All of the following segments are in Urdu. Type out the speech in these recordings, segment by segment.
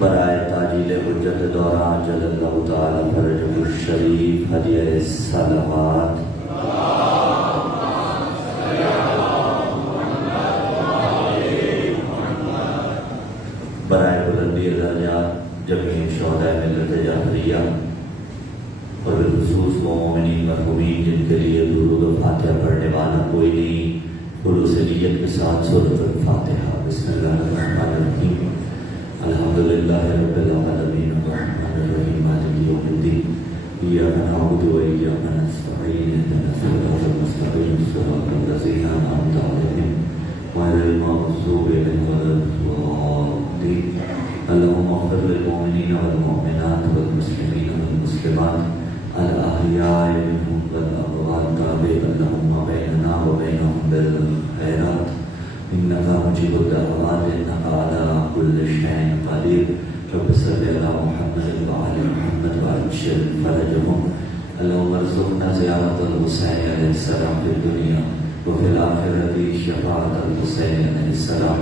برائے تاجیل حجت دوران جل اللہ تعالی فرجہ الشریف ہدیہ صلوات برائے بلندی درجات جمیع شہداء ملت جعفریہ اور بالخصوص وہ مومنین مرحومین جن کے لیے درود و فاتحہ پڑھنے والا کوئی نہیں، خلوص نیت کے ساتھ سورۃ الفاتحہ۔ بسم اللہ الرحمن الرحیم، الحمدللہ رب العالمین الرحمن الرحیم مالک یوم الدین، ایاک نعبد و ایاک نستعین اهدنا الصراط المستقیم صراط الذین انعمت علیہم غیر المغضوب علیہم ولا الضالین۔ اللهم اغفر للمؤمنین والمؤمنات والمسلمین والمسلمات الاحیاء منهم والاموات تابع اللهم بیننا وبینهم بالخیرات انك مجيب الدعوات انك على كل شيء قدير۔ رب صل على محمد وعلى محمد وعجل فرجهم۔ اللهم ارزقنا زيارة الحسين عليه السلام في الدنيا وفي الآخرة شفاعة الحسين عليه السلام،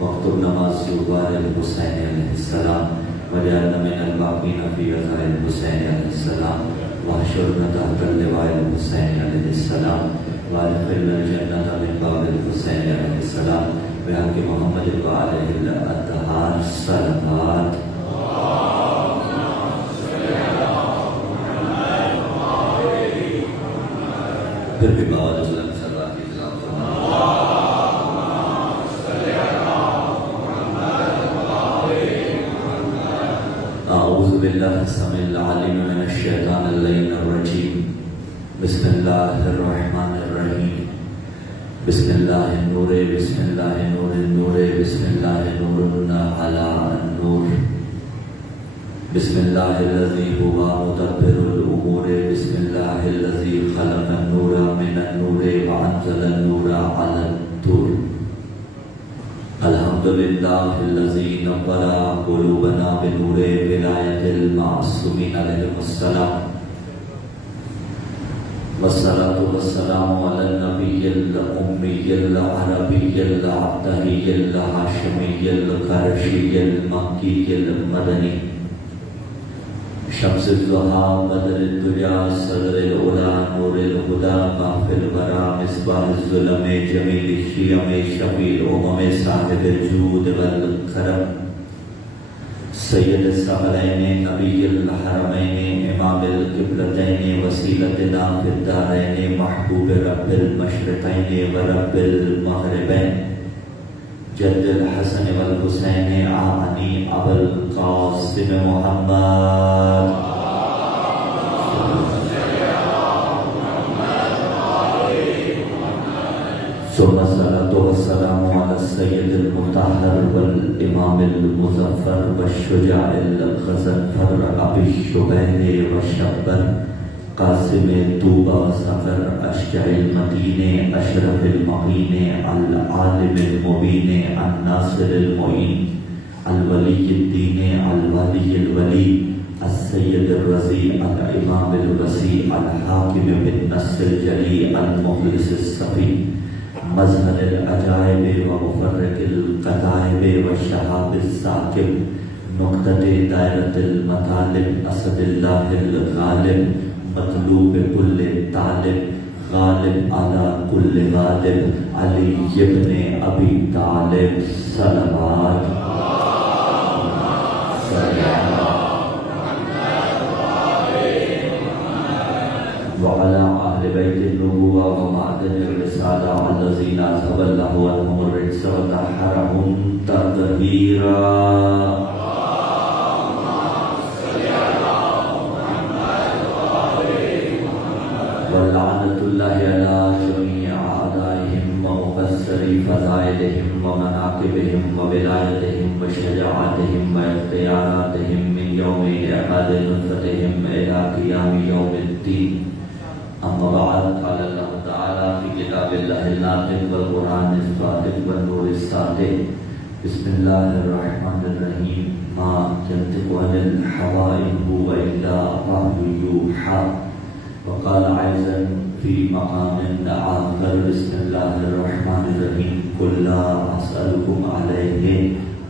واكتبنا مع الزوار الحسين عليه السلام، وجعلنا من الباقين في رضا الحسين عليه السلام، واحشرنا تحت اللواء الحسين عليه السلام، وادخلنا الجنة من باب الحسين عليه السلام، بحق محمد وعليه الأطهار الصلوات۔ پھر بھی بعد اللہ صلی اللہ علیہ وسلم۔ اعوذ باللہ السمیع العلیم من الشیطان اللعین الرجیم، بسم اللہ الرحمن الرحیم، بسم اللہ النور بسم اللہ نور النور بسم اللہ نورنا علی النور، بسم اللہ الذی هو مدبر الامور، بسم اللہ الذی خلق النور من النور وانزل النور علی الطور، الحمد للہ الذی نور قلوبنا بنور ولایت المعصومین علیہم السلام، والصلاة والسلام على النبي الأمي العربي العبدي الهاشمي القرشي المكي المدني، شمس الضحى بدر الدجى صدر العلا نور الهدى محفل الورى مصباح الظلم جميل الشيم شفيع الأمم صاحب الجود والكرم، سید الثقلین نبی الحرمین امام القبلتین وسیلتنا فی الدارین محبوب رب المشرقین و رب المغربین، جد الحسن والحسین آنی ابو القاسم محمد، ثم الصلاة والسلام على السيد المطهر والإمام المظفر والشجاع الغزنفر أبي الشبير والشبر قاسم طوبى وسفر أشجع المدين أشرف المعين العالم المبين الناصر المعين الولي الدين الولي الولي السيد الرزي الإمام الوسيع الحاكم بالنص الجلي المخلص الصفي، مظہر العجائب و مفرق القطائب و شہاب الساکب، نقطۃ دائرۃ المطالب، اسد اللہ الغالب، مطلوب کل طالب، غالب علی کل غالب، علی ابن ابی طالب صلوات۔ وعلى أهل بيت النبوة ومعدن الرسالة الذين أذهب الله عنهم الرجس وطهرهم تطهيرا۔ ولعنة الله على جميع أعدائهم ومكسري فضائلهم ومناقبهم وولايتهم وشجاعتهم واختياراتهم من يوم إعقاد نطفتهم إلى قيام يوم الدين۔ أما بعد، قال الله تعالى في كتاب الله الناطق والقرآن الصادق والنور الصادق بسم اللہ الرحمن الرحیم ما ينطق عن الهوى إن هو إلا وحي يوحى وقال أيضا في مقام آخر بسم الله الرحمن الرحيم قل لا أسألكم عليه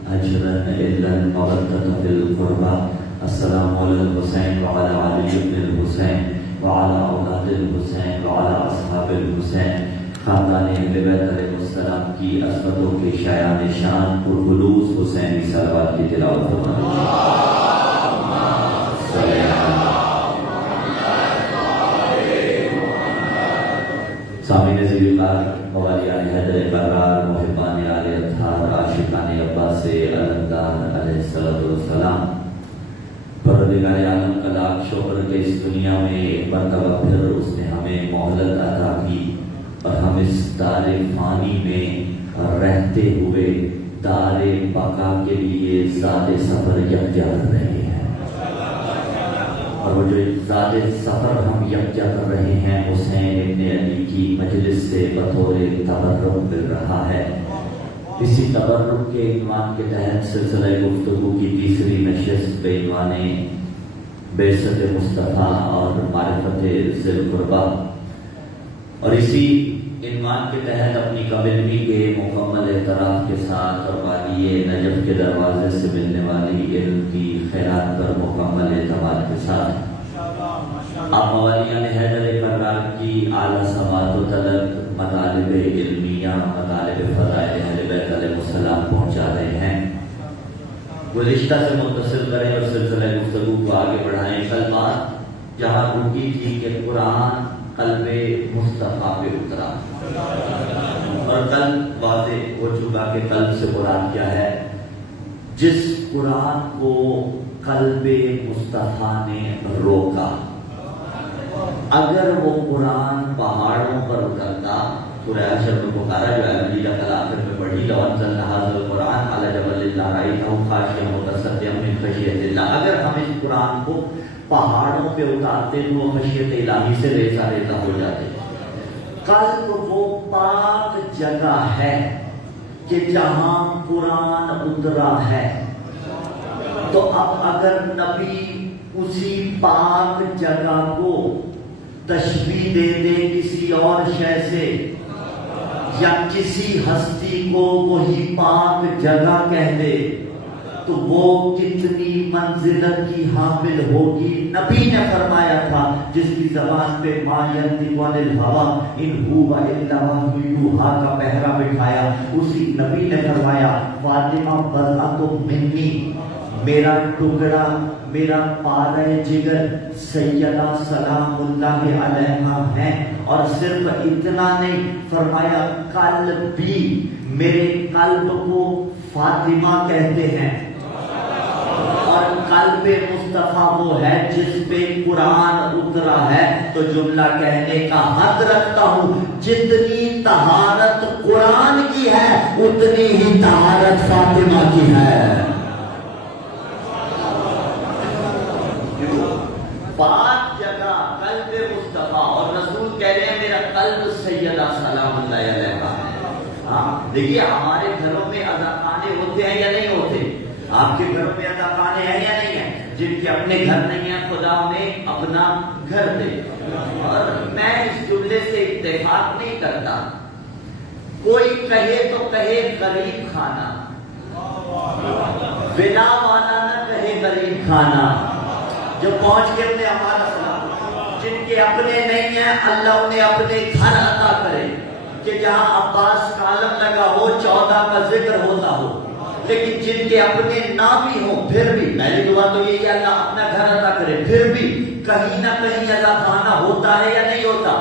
أجرا إلا المودة في القربى السلام على الحسين وعلى علي بن الحسين وعلى أولاد الحسين وعلى أصحاب الحسين خاندان اہل بیت علیہ السلام کی عظمتوں کے شایان شان پرخلوص حسینی صلوات کی تلاوت فرمائیں۔ سامعین زیرکار، موالیان حیدر قرار، محبان آل اطہار، عاشقان عباس علمدار علیہ السلام، پروردگار عالم کا لاکھ شکر کہ اس دنیا میں ایک مرتبہ پھر اس نے ہمیں مہلت عطا کی اور ہم اس دار فانی میں رہتے ہوئے دار بقا کے لیے ذات سفر یکجا کر رہے ہیں، اور وہ جو ذات سفر ہم یکجا کر رہے ہیں حسین ابن علی کی مجلس سے بطور تبرک مل رہا ہے۔ اسی تبرک کے عنوان کے تحت سلسلہ گفتگو کی تیسری نشست بعنوان بعثت مصطفیٰ اور معرفت ذی القربیٰ، اور اسی عنوان کے تحت اپنی کملمی کے مکمل اعتراف کے ساتھ اور والی نجف کے دروازے سے ملنے والی علم کی خیرات پر مکمل اعتماد کے ساتھ آپ موالیان حیدر قرار کی اعلیٰ سماعت و طلب مطالب علمیہ، مطالب فضائل اہل بیت علیہ السلام پہنچا رہے ہیں۔ گزشتہ سے متصل کریں اور سلسلہ گفتگو کو آگے بڑھائیں۔ کل بات جہاں رکی تھی کہ قرآن قلب مصطفیٰ پہ اترا، اور کل واضح ہو چکا کہ قلب سے قرآن کیا ہے؟ جس قرآن کو قلب مصطفیٰ نے روکا، اگر وہ قرآن پہاڑوں پر اترتا، سورہ حشر میں پکارا جو ہے علی کل آخر میں پڑھی، لو انزلنا ھذا القرآن علی جبل لرأیتہ خاشعا متصدعا من خشیۃ اللہ، اگر ہم اس قرآن کو پہاڑوں پہ اتارتے تو وہ خشیت الہی سے ریزہ ریزہ ہو جاتے۔ قلب وہ پاک جگہ ہے کہ جہاں قرآن اترا ہے، تو اب اگر نبی اسی پاک جگہ کو تشبیہ دے دے کسی اور شے سے، یا کسی ہستی کو وہی پاک جگہ کہہ دے، تو وہ کتنی منزلت کی حامل ہوگی۔ نبی نے فرمایا تھا جس کی زبان پہ ما ینطق عن الہویٰ ان ھو الا وحی یوحیٰ کا پہرا بٹھایا، اسی نبی نے فرمایا فاطمہ بضعۃ منی، میرا ٹکڑا، میرا پارہ جگر سیدہ سلام اللہ علیہا ہیں، اور صرف اتنا نہیں، فرمایا قلبی، میرے قلب کو فاطمہ کہتے ہیں، اور قلب مصطفیٰ وہ ہے جس پہ قرآن اترا ہے۔ تو جملہ کہنے کا حق رکھتا ہوں، جتنی طہارت قرآن کی ہے اتنی ہی طہارت فاطمہ کی ہے۔ پاک جگہ قلب مصطفیٰ، اور رسول کہہ رہے ہیں میرا قلب سیدہ سلام اللہ علیہا ہے۔ دیکھیے ہمارے گھروں میں اذاخانے ہوتے ہیں یا نہیں ہوتے؟ آپ کے گھروں میں اذاخانے ہیں یا نہیں ہیں؟ جن کے اپنے گھر نہیں ہیں خدا انہیں اپنا گھر دے۔ اور میں اس جملے سے اتفاق نہیں کرتا، کوئی کہے تو کہے غریب خانہ، ولا والا نہ کہے غریب خانہ، جو پہنچ کے انہیں ہمارا سلام، جن کے اپنے نہیں ہیں اللہ انہیں اپنے گھر عطا کرے، کہ جہاں عباس کا علم لگا ہو، 14 کا ذکر ہوتا ہو، لیکن جن کے اپنے نہ بھی ہوں پھر بھی پہلی دعا تو یہی ہے اللہ اپنا گھر عطا کرے، پھر بھی کہیں نہ کہیں اذاخانہ ہوتا ہے یا نہیں ہوتا؟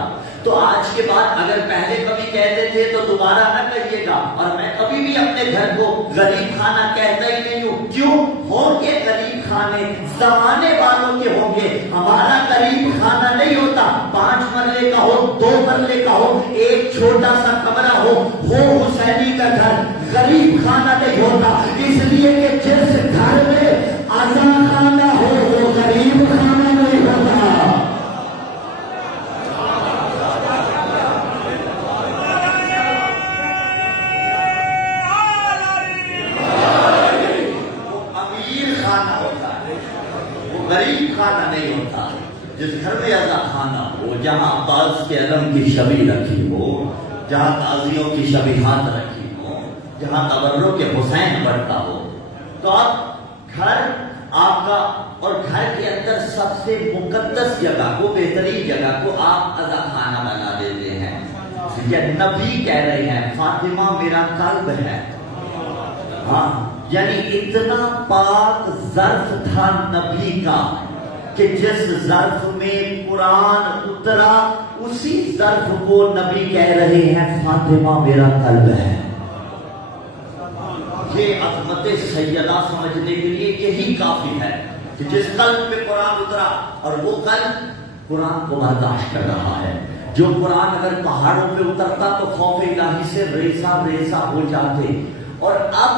تو آج کے بعد اگر پہلے کبھی کہتے تھے تو دوبارہ نہ کہیے گا، اور میں کبھی بھی اپنے گھر کو غریب خانہ کہتا ہی نہیں ہوں۔ کیوں ہوں گے غریب خانے؟ زمانے والوں کے ہوں گے، ہمارا غریب خانہ نہیں ہوتا، 5 مرلے کا ہو، 2 مرلے کا ہو، ایک چھوٹا سا کمرہ ہو حسینی کا گھر، غریب خانہ نہیں ہوتا، اس لیے کہ جس گھر میں اذاخانہ ہو وہ غریب خانہ نہیں ہوتا۔ جس گھر میں ازا خانہ ہو، جہاں عباس کے علم کی شبی رکھی ہو، جہاں تازیوں کی شبیہات رکھی ہو، جہاں تبرک کے حسین بڑھتا ہو، تو آپ گھر آپ کا اور گھر کے اندر سب سے مقدس جگہ کو، بہترین جگہ کو آپ ازا خانہ بنا دیتے ہیں. نبی کہہ رہے ہیں فاطمہ میرا قلب ہے. ہاں یعنی اتنا پاک ظرف تھا نبی کا کہ جس ظرف میں قرآن اترا اسی ظرف کو نبی کہہ رہے ہیں فاطمہ میرا قلب ہے. یہ عظمت سیدہ سمجھنے کے لیے یہی کافی ہے کہ جس قلب پہ قرآن اترا، اور وہ قلب قرآن کو برداشت کر رہا ہے. جو قرآن اگر پہاڑوں پہ اترتا تو خوف الہی سے ریسا ریسا ہو جاتے. اور اب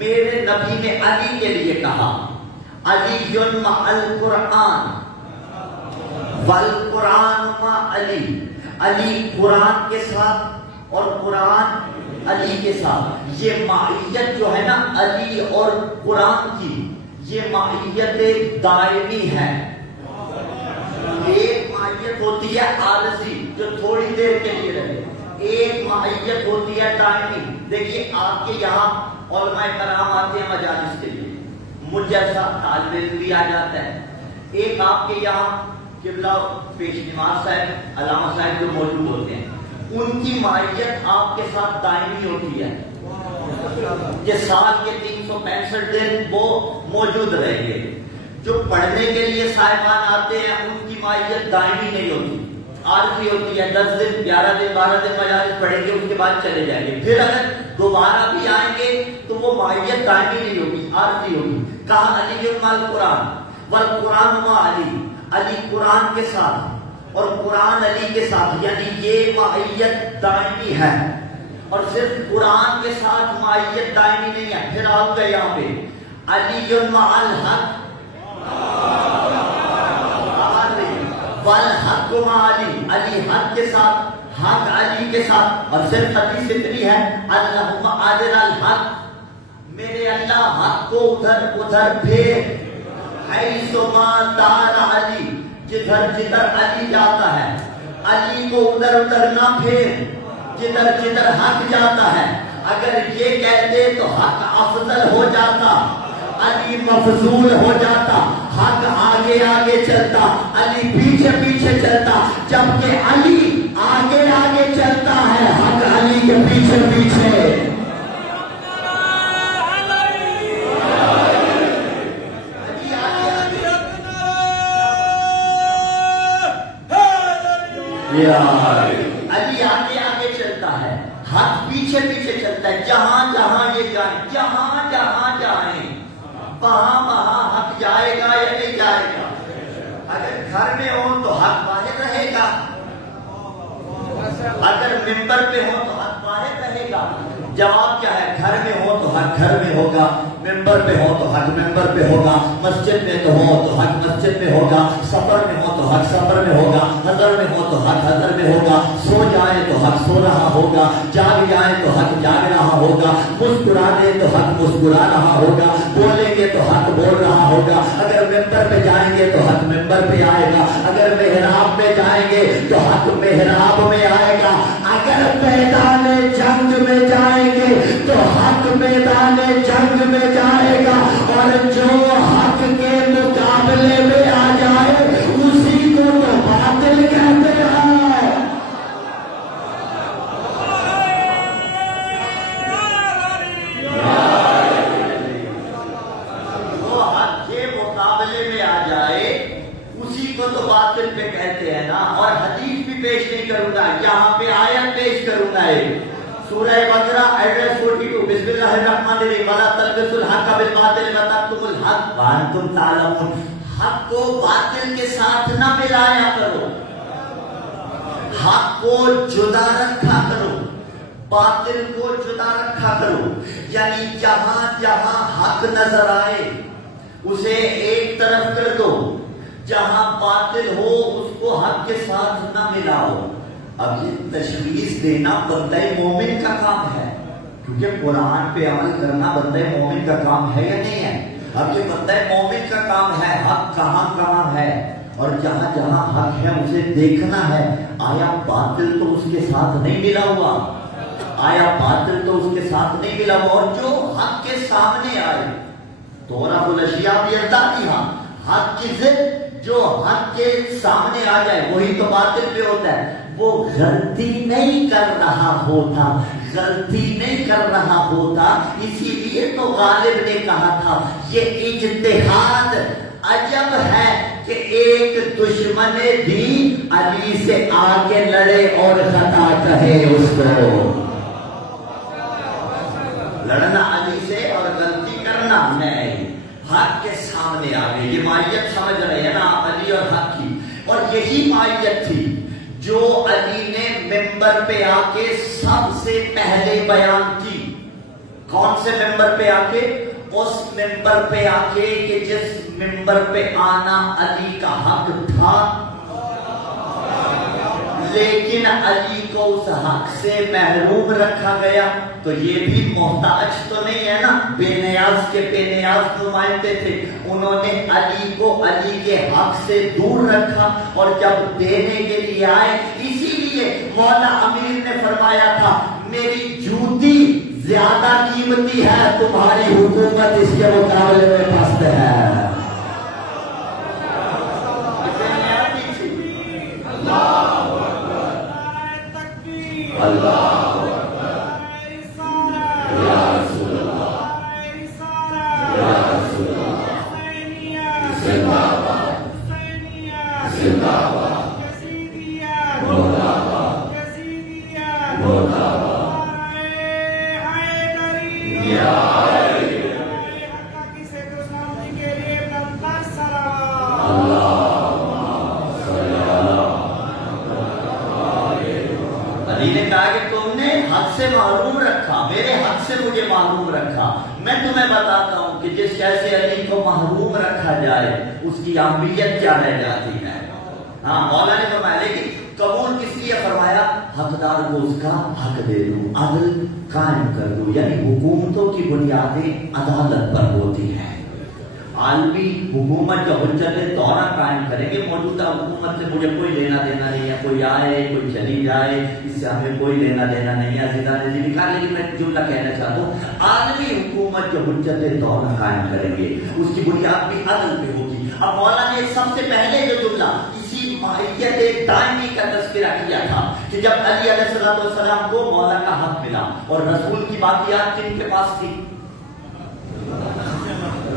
میرے نبی نے علی کے لیے کہا علی مع القرآن والقرآن مع علی. علی قرآن کے ساتھ اور قرآن علی کے ساتھ. یہ معیت جو ہے نا علی اور قرآن کی، یہ معیت دائمی ہے. ایک معیت ہوتی ہے عارضی جو تھوڑی دیر کے لیے رہے، ایک معیت ہوتی ہے دائمی. دیکھیے آپ کے یہاں علماء کرام آتے ہیں مجالس کے لیے، مجھ جیسا طالب علم بھی آ جاتا ہے. ایک آپ کے یہاں قبلہ پیش نماز صاحب، علامہ صاحب جو موجود ہوتے ہیں، ان کی معیت آپ کے ساتھ دائمی ہوتی ہے کہ سال کے 365 دن وہ موجود رہیں گے. جو پڑھنے کے لیے صاحبان آتے ہیں ان کی معیت دائمی نہیں ہوتی، عارضی ہوتی ہے. 10 دن 11 دن 12 دن مجالس پڑھیں گے، اس کے بعد چلے جائیں گے. پھر اگر دوبارہ بھی آئیں گے تو وہ معیت دائمی نہیں ہوگی، عارضی ہوگی. کہا علی مع القرآن والقرآن مع علی. علی قرآن کے ساتھ اور قرآن علی کے ساتھ، یعنی یہ معیت دائمی ہے. اور صرف قرآن کے ساتھ معیت دائمی نہیں ہے. پھر آپ کا یہاں پہ علی مع الحق والحق مع علی. علی حق کے ساتھ، حق علی کے ساتھ. اور صرف حدیث اتنی ہے اللہم آدر الحق، میرے اللہ حق کو ادھر پھیر. حیث ما دار علی، جدھر جدھر علی جاتا ہے علی کو ادھر نہ پھیر، جدھر حق جاتا ہے. اگر یہ کہتے تو حق افضل ہو جاتا، علی مفضول ہو جاتا. حق آگے آگے چلتا، علی پیچھے پیچھے چلتا. جبکہ علی آگے آگے چلتا ہے، حق علی کے پیچھے پیچھے. علی آگے آگے چلتا ہے، حق پیچھے پیچھے چلتا ہے. جہاں جہاں یہ جائیں، جہاں جہاں جائیں، وہاں وہاں حق جائے گا یا نہیں جائے گا. اگر گھر میں ہو تو حق باہر رہے گا، اگر ممبر پہ ہو تو حق باہر رہے گا. جواب کیا ہے؟ گھر میں ہو تو حق گھر میں ہوگا، ممبر پہ ہو تو حق ممبر پہ ہوگا، مسجد میں تو ہو تو حق مسجد میں ہوگا، سفر میں ہو تو حق سفر میں ہوگا، حضر میں ہو تو حق حضر میں ہوگا. سو جائے تو حق سو رہا ہوگا، جاگ جائے تو حق جاگ رہا ہوگا، مسکرا دے تو حق مسکرا رہا ہوگا، بولیں گے تو حق بول رہا ہوگا. اگر ممبر پہ جائیں گے تو حق ممبر پہ آئے گا، اگر محراب میں جائیں گے تو حق محراب میں آئے گا. اگر میدان جنگ میں جائیں گے تو حق میدان جنگ میں جائے گا. اور جو حق کے مقابلے میں آ جائے اسی کو تو باطل کہتے ہیں. وہ حق کے مقابلے میں آ جائے اسی کو تو باطل پہ کہتے ہیں نا. اور حدیث بھی پیش نہیں کروں گا، یہاں پہ آیت پیش کروں گا. سورہ بقرہ ایڈریس 42. بسم اللہ الرحمن الرحیم. ولا تلبسوا الحق بالباطل وتكتموا الحق وانتم تعلمون. حق کو باطل کے ساتھ نہ ملایا کرو، حق کو جدا رکھا کرو، باطل کو جدا رکھا کرو. یعنی جہاں جہاں حق نظر آئے اسے ایک طرف کر دو، جہاں باطل ہو اس کو حق کے ساتھ نہ ملاؤ. اب یہ تشخیص دینا بندہ مومن کا کام ہے، کیونکہ قرآن پہ عمل کرنا بندہ مومن کا کام ہے یا نہیں ہے؟ اب یہ بندہ مومن کا کام ہے. حق کہاں کہاں ہے اور جہاں جہاں حق ہے اسے دیکھنا ہے، آیا باطل تو اس کے ساتھ نہیں ملا ہوا، آیا باطل تو اس کے ساتھ نہیں ملا ہوا، اور جو حق کے سامنے آئے تو رب الاشیاء بھی ارزاقی، ہاں حق کی ضد جو حق کے سامنے آ جائے وہی تو باطل پہ ہوتا ہے، وہ غلطی نہیں کر رہا ہوتا، غلطی نہیں کر رہا ہوتا، اسی لیے تو غالب نے کہا تھا یہ اجتہاد عجب ہے کہ ایک دشمن دین علی سے آگے لڑے اور خطا کہے اس کو، لڑنا علی سے اور غلطی کرنا نہیں، حق کے سامنے آگے، یہ مائیت سمجھ رہے ہیں نا علی اور حق کی، اور یہی مائیت تھی جو علی نے ممبر پہ آ کے سب سے پہلے بیان کی۔ کون سے ممبر پہ آ کے؟ اس ممبر پہ آ کے کہ جس ممبر پہ آنا علی کا حق تھا، لیکن علی کو اس حق سے محروم رکھا گیا، تو یہ بھی محتاج تو نہیں ہے نا، بے نیاز کے بے نیاز نمائندے تھے، انہوں نے علی کو علی کے حق سے دور رکھا، اور جب دینے کے لیے آئے، اسی لیے مولا امیر نے فرمایا تھا میری جوتی زیادہ قیمتی ہے، تمہاری حکومت اس کے مقابلے میں پست ہے۔ علی نے کہا کہ تم نے حق سے محروم رکھا، میرے حق سے مجھے محروم رکھا، میں تمہیں بتاتا ہوں کہ جس شے سے علی کو محروم رکھا جائے اس کی اہمیت کیا رہ جاتی ہے۔ ہاں مولا نے فرمایا، لیکن قبول کس لیے فرمایا؟ حقدار کو اس کا حق دے دوں، عدل قائم کر دوں، یعنی حکومتوں کی بنیادیں عدالت پر ہوتی ہیں۔ عالمی حکومت کا حجت دورہ قائم کریں گے، موجودہ حکومت سے مجھے کوئی لینا دینا نہیں ہے، کوئی آئے کوئی چلی جائے، اس سے ہمیں کوئی لینا دینا نہیں ہے، عزیزان نے لکھا، لیکن میں جملہ کہنا چاہتا ہوں، عالمی حکومت جو حجت دورہ قائم کریں گے اس کی بنیاد بھی عدل پہ ہوگی۔ اب مولا نے سب سے پہلے جو جملہ اسی ماہیت دائمی کا تذکرہ کیا تھا کہ جب علی علیہ السلام کو مولا کا حق ملا، اور رسول کی باقیات کن کے پاس تھی؟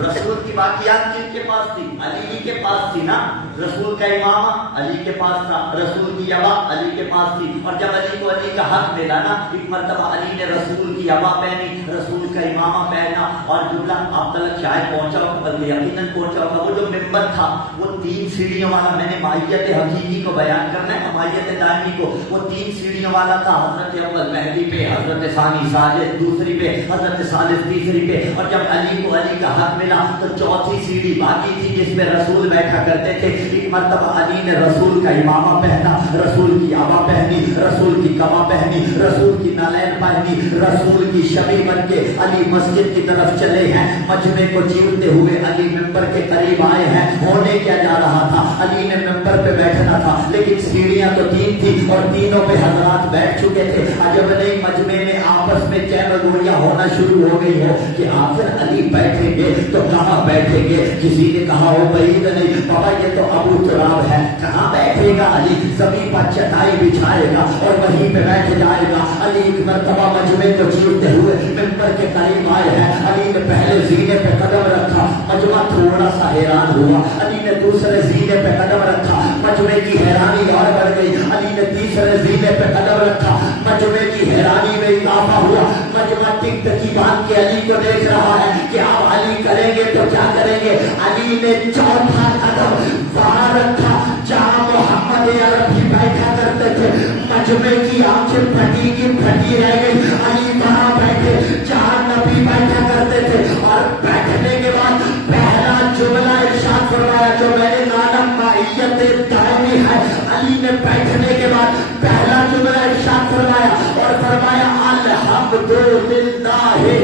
رسول کی باقیات کن کے پاس تھی؟ علی کے پاس تھی نا، رسول کا امامہ علی کے پاس تھا، رسول کی ابا علی کے پاس تھی، اور جب علی کو علی کا حق ملا نا، ایک مرتبہ علی نے رسول کی ابا پہنی، رسول کا امامہ پہنا، اور جملہ آپ تک شاید پہنچا ہوگا، بلکہ یقیناً پہنچا ہوگا، وہ جو ممبر تھا وہ 3 سیڑھیوں والا، میں نے ماہیت حقیقی کو بیان کرنا ہے، ماہیت دائمی کو، وہ 3 سیڑھیوں والا تھا، حضرت اول مہدی پہ، حضرت ثانی ساجد دوسری پہ، حضرت ثالث تیسری پہ، اور جب علی کو علی کا حق ملا تو چوتھی سیڑھی باقی تھی جس میں رسول بیٹھا کرتے تھے۔ ایک مرتبہ علی نے رسول کا امامہ پہنا، رسول کی ابا پہنی، رسول کی کما پہنی، رسول کی نالین پہنی، رسول کی شبی بن کے علی مسجد کی طرف چلے ہیں، مجمع کو چیرتے ہوئے علی ممبر کے قریب آئے ہیں۔ ہونے کیا جا رہا تھا؟ علی نے ممبر پہ بیٹھنا تھا، لیکن سیڑھیاں تو 3 تھی اور تینوں پہ حضرات بیٹھ چکے تھے۔ عجب نہیں مجمع میں آپس میں چین گولیاں ہونا شروع ہو گئی ہو کہ آخر علی بیٹھیں گے تو کہاں بیٹھیں گے؟ کسی نے کہا ہو بعید نہیں بابا، یہ تو ابو تراب ہے، کہاں بیٹھے گا علی؟ زمین پر چٹائی بچھائے گا اور وہیں پہ بیٹھ جائے گا۔ علی ایک مرتبہ مجمع کو چیرتے ہوئے ممبر کے قریب آئے ہیں، علی نے پہلے زینے پہ قدم رکھا، مجمع تھوڑا سا حیران ہوا، علی نے دوسرے زینے پہ قدم رکھا، مجمع کی حیرانی اور بڑھ گئی، علی نے تیسرے زینے پہ قدم رکھا، مجمع کی حیرانی میں اضافہ ہوا، مجمع ٹک ٹکی باندھ کے علی کو دیکھ رہا ہے کہ آپ علی کریں گے تو کیا کریں گے؟ علی نے چوتھا قدم وہاں رکھا جہاں محمد عربی بیٹھا کرتے تھے، مجمع کی آنکھیں پھٹی کی پھٹی رہ گئی، علی وہاں بیٹھے جہاں نبی بیٹھا کرتے تھے، اور بیٹھنے کے بعد پہلا جملہ ارشاد فرمایا جو میں نے نام ماہیت دائمی ہے، علی نے بیٹھنے کے بعد پہلا جملہ ارشاد فرمایا اور فرمایا الحمدللہ علی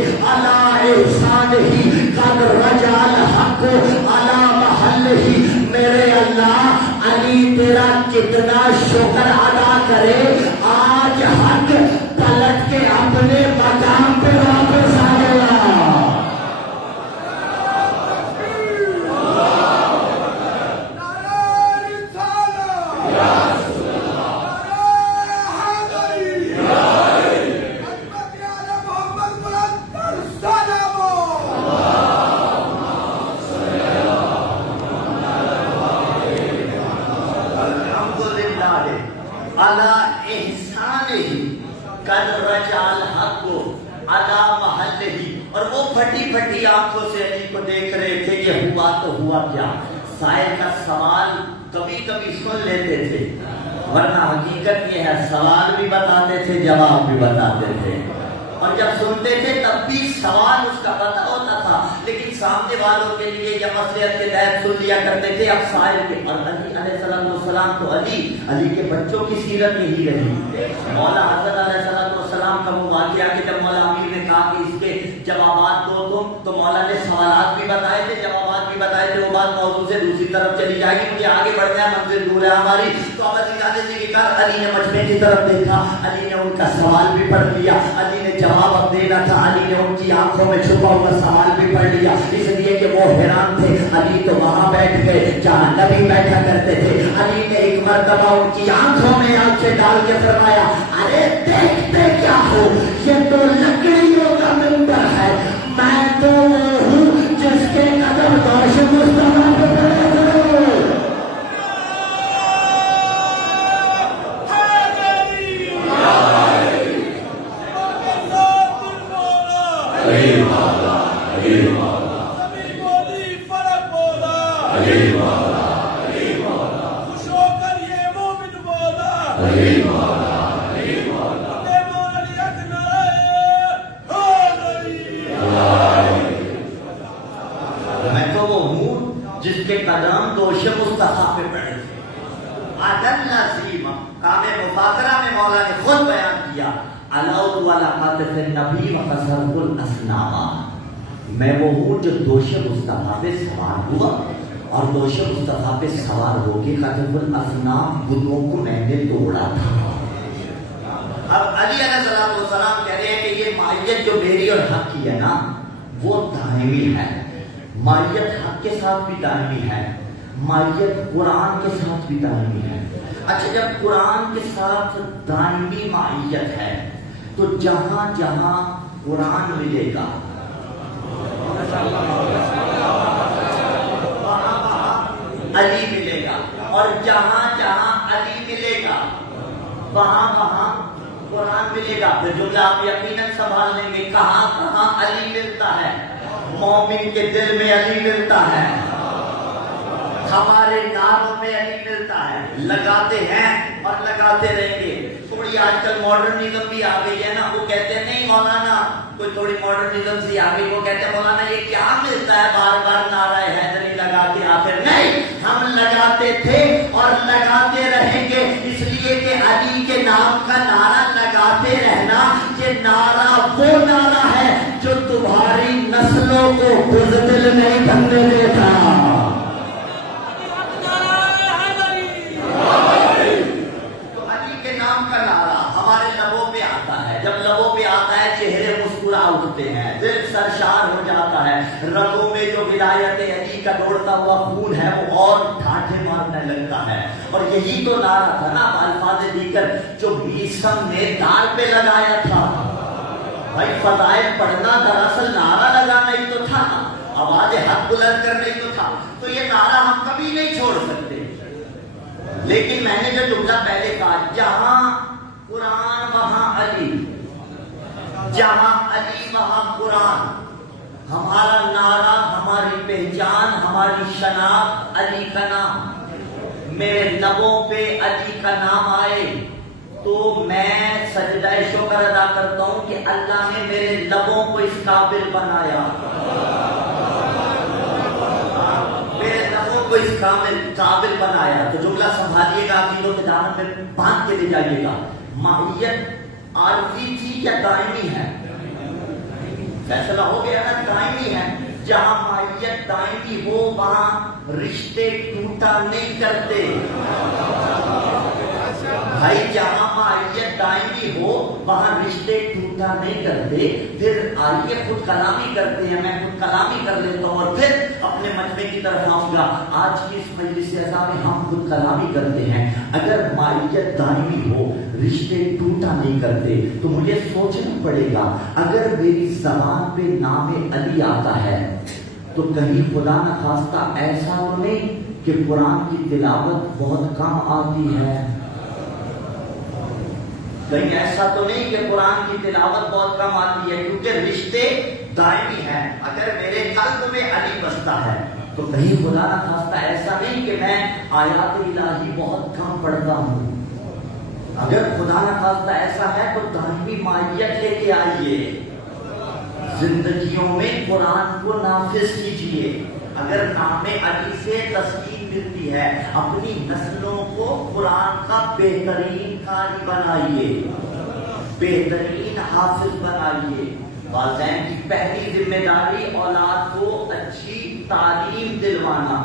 احسانہ قد رجع الحق علی محلہ، میرے اللہ تیرا کتنا شکر ادا کرے، آج حق پلٹ کے اپنے مقام پہ واپس آ گیا۔ اور وہ پھٹی پھٹی آنکھوں سے علی کو دیکھ رہے تھے کہ ہوا تو ہوا کیا۔ سائل کا سوال کبھی کبھی سن لیتے تھے، ورنہ حقیقت یہ ہے سوال بھی بتاتے تھے، جواب بھی بتاتے تھے، اور جب سنتے تھے تب بھی سوال اس کا پتہ ہوتا تھا، لیکن سامنے والوں کے لیے یہ مصلحت کے تحت سن لیا کرتے تھے۔ اب سائل کے اور علی علیہ السلام تو علی کے بچوں کی سیرت یہی رہی۔ مولا حضرت علیہ السلام کا وہ واقعہ کہ جب مولا امیر نے کہا کہ اس کے جوابات دو تم، تو مولا نے سوالات بھی بتائے تھے، جوابات بھی بتائے تھے۔ وہ بات موضوع سے دوسری طرف چلی جائے گی، مجھے آگے بڑھنا ہے، منزل دور ہے ہماری۔ تو اب علی نے مجمع کی طرف دیکھا، علی نے ان کا سوال بھی پڑھ لیا، علی نے جواب اب دینا تھا، علی نے ان کی آنکھوں میں چھپا ہوا سوال بھی پڑھ لیا، اس لیے کہ وہ حیران تھے۔ علی تو وہاں بیٹھ گئے جہاں نبی بیٹھا کرتے تھے۔ علی نے ایک مرتبہ ان کی آنکھوں میں آنکھیں ڈال کے فرمایا، ارے دیکھتے کیا ہو، یہ تو لکڑیوں کا منبر ہے، میں تو وہ ہوں جس کے قدم دوش مصطفیٰ پہ پڑے ہوئے۔ میں تو وہ ہوں جس کے قدم دوش مصطفیٰ پہ پڑے تھے۔ عدل نظیم کام مفاخرہ میں مولا نے خود بیان کیا، علاؤ والا قاطف النبی و قصرف الاسنام، میں وہ ہوں جو دوش مصطفیٰ پہ سوار ہوا، اور دوش مصطفیٰ پہ سوار ہو کے قطف الاسنام بتوں کو میں نے توڑا تھا۔ اب علی علیہ السلام کہہ رہے ہیں کہ یہ مائیت جو میری اور حق کی ہے نا، وہ دائمی ہے۔ مائیت حق کے ساتھ بھی دائمی ہے، مائیت قرآن کے ساتھ بھی دائمی ہے۔ اچھا، جب قرآن کے ساتھ دائمی مائیت ہے تو جہاں جہاں قرآن ملے گا وہاں وہاں علی ملے گا، اور جہاں جہاں علی ملے گا وہاں وہاں قرآن ملے گا۔ پھر جملہ آپ یقیناً سنبھال لیں گے، کہاں کہاں علی ملتا ہے؟ مومن کے دل میں علی ملتا ہے، ہمارے نعروں میں علی ملتا ہے، لگاتے ہیں اور لگاتے رہیں گے۔ تھوڑی آج کل ماڈرنزم بھی آ گئی ہے نا، وہ کہتے ہیں نہیں مولانا، کوئی تھوڑی ماڈرنزم سی آ گئی، وہ کہتے ہیں مولانا یہ کیا ملتا ہے بار بار نعرہ حیدری لگاتے آخر؟ نہیں، ہم لگاتے تھے اور لگاتے رہیں گے، اس لیے کہ علی کے نام کا نعرہ لگاتے رہنا یہ نعرہ وہ نعرہ ہے جو تمہاری نسلوں کو بزدل نہیں بننے دیتا۔ جب لبوں پہ آتا ہے چہرے مسکرا اٹھتے ہیں، دل سرشار ہو جاتا ہے، رگوں میں جو ولایت علی کا دوڑتا ہوا خون ہے وہ اور ٹھاٹھے مارنے لگتا ہے۔ اور یہی تو نعرہ تھا نا الفاظ دیگر جو میسم نے دار پہ لگایا تھا۔ بھائی فضائل پڑھنا دراصل نعرہ لگانا ہی تو تھا، آواز حق بلند کرنا ہی تو تھا، تو یہ نعرہ ہم کبھی نہیں چھوڑ سکتے۔ لیکن میں نے جو جملہ پہلے کہا، جہاں قرآن وہاں علی، جہاں علی وہاں قرآن، ہمارا نعرہ، ہماری پہچان، ہماری شناخت علی کا نام، میرے لبوں پہ علی کا نام آئے تو میں سجدہ شکر ادا کرتا ہوں کہ اللہ نے میرے لبوں کو اس قابل بنایا، میرے لبوں کو اس قابل بنایا۔ تو جملہ سنبھالیے گا، عقیدوں کے دامن میں باندھ کے لے جائیے گا۔ ماہیت عارضی تھی یا دائمی ہے؟ فیصلہ ہو گیا نا، دائمی ہے۔ جہاں مائیت دائمی ہو وہاں رشتے ٹوٹا نہیں کرتے بھائی، جہاں مائیت دائمی ہو وہاں رشتے ٹوٹا نہیں کرتے۔ پھر آئیے خود کلامی کرتے ہیں، میں خود کلامی کر لیتا ہوں اور پھر اپنے مجمع کی طرف آؤں گا۔ آج کی اس مجلس عزا میں ہم خود کلامی کرتے ہیں۔ اگر مائیت دائمی ہو، رشتے ٹوٹا نہیں کرتے، تو مجھے سوچنا پڑے گا اگر میری زبان پہ نام علی آتا ہے تو کہیں خدا نہ خواستہ ایسا تو نہیں کہ قرآن کی تلاوت بہت کم آتی ہے، کہیں ایسا تو نہیں کہ قرآن کی تلاوت بہت کم آتی ہے، کیونکہ رشتے دائمی ہیں۔ اگر میرے قلب میں علی بستا ہے تو کہیں خدا نہ خواستہ ایسا نہیں کہ میں آیات الہی بہت کم پڑھتا ہوں۔ اگر خدا نہ خواستہ ایسا ہے تو دائمی مائیت لے کے آئیے، زندگیوں میں قرآن کو نافذ کیجیے۔ اگر نام علی سے تسکین ملتی ہے، اپنی نسلوں کو قرآن کا بہترین قاری بنائیے، بہترین حافظ بنائیے۔ والدین کی پہلی ذمہ داری اولاد کو اچھی تعلیم دلوانا،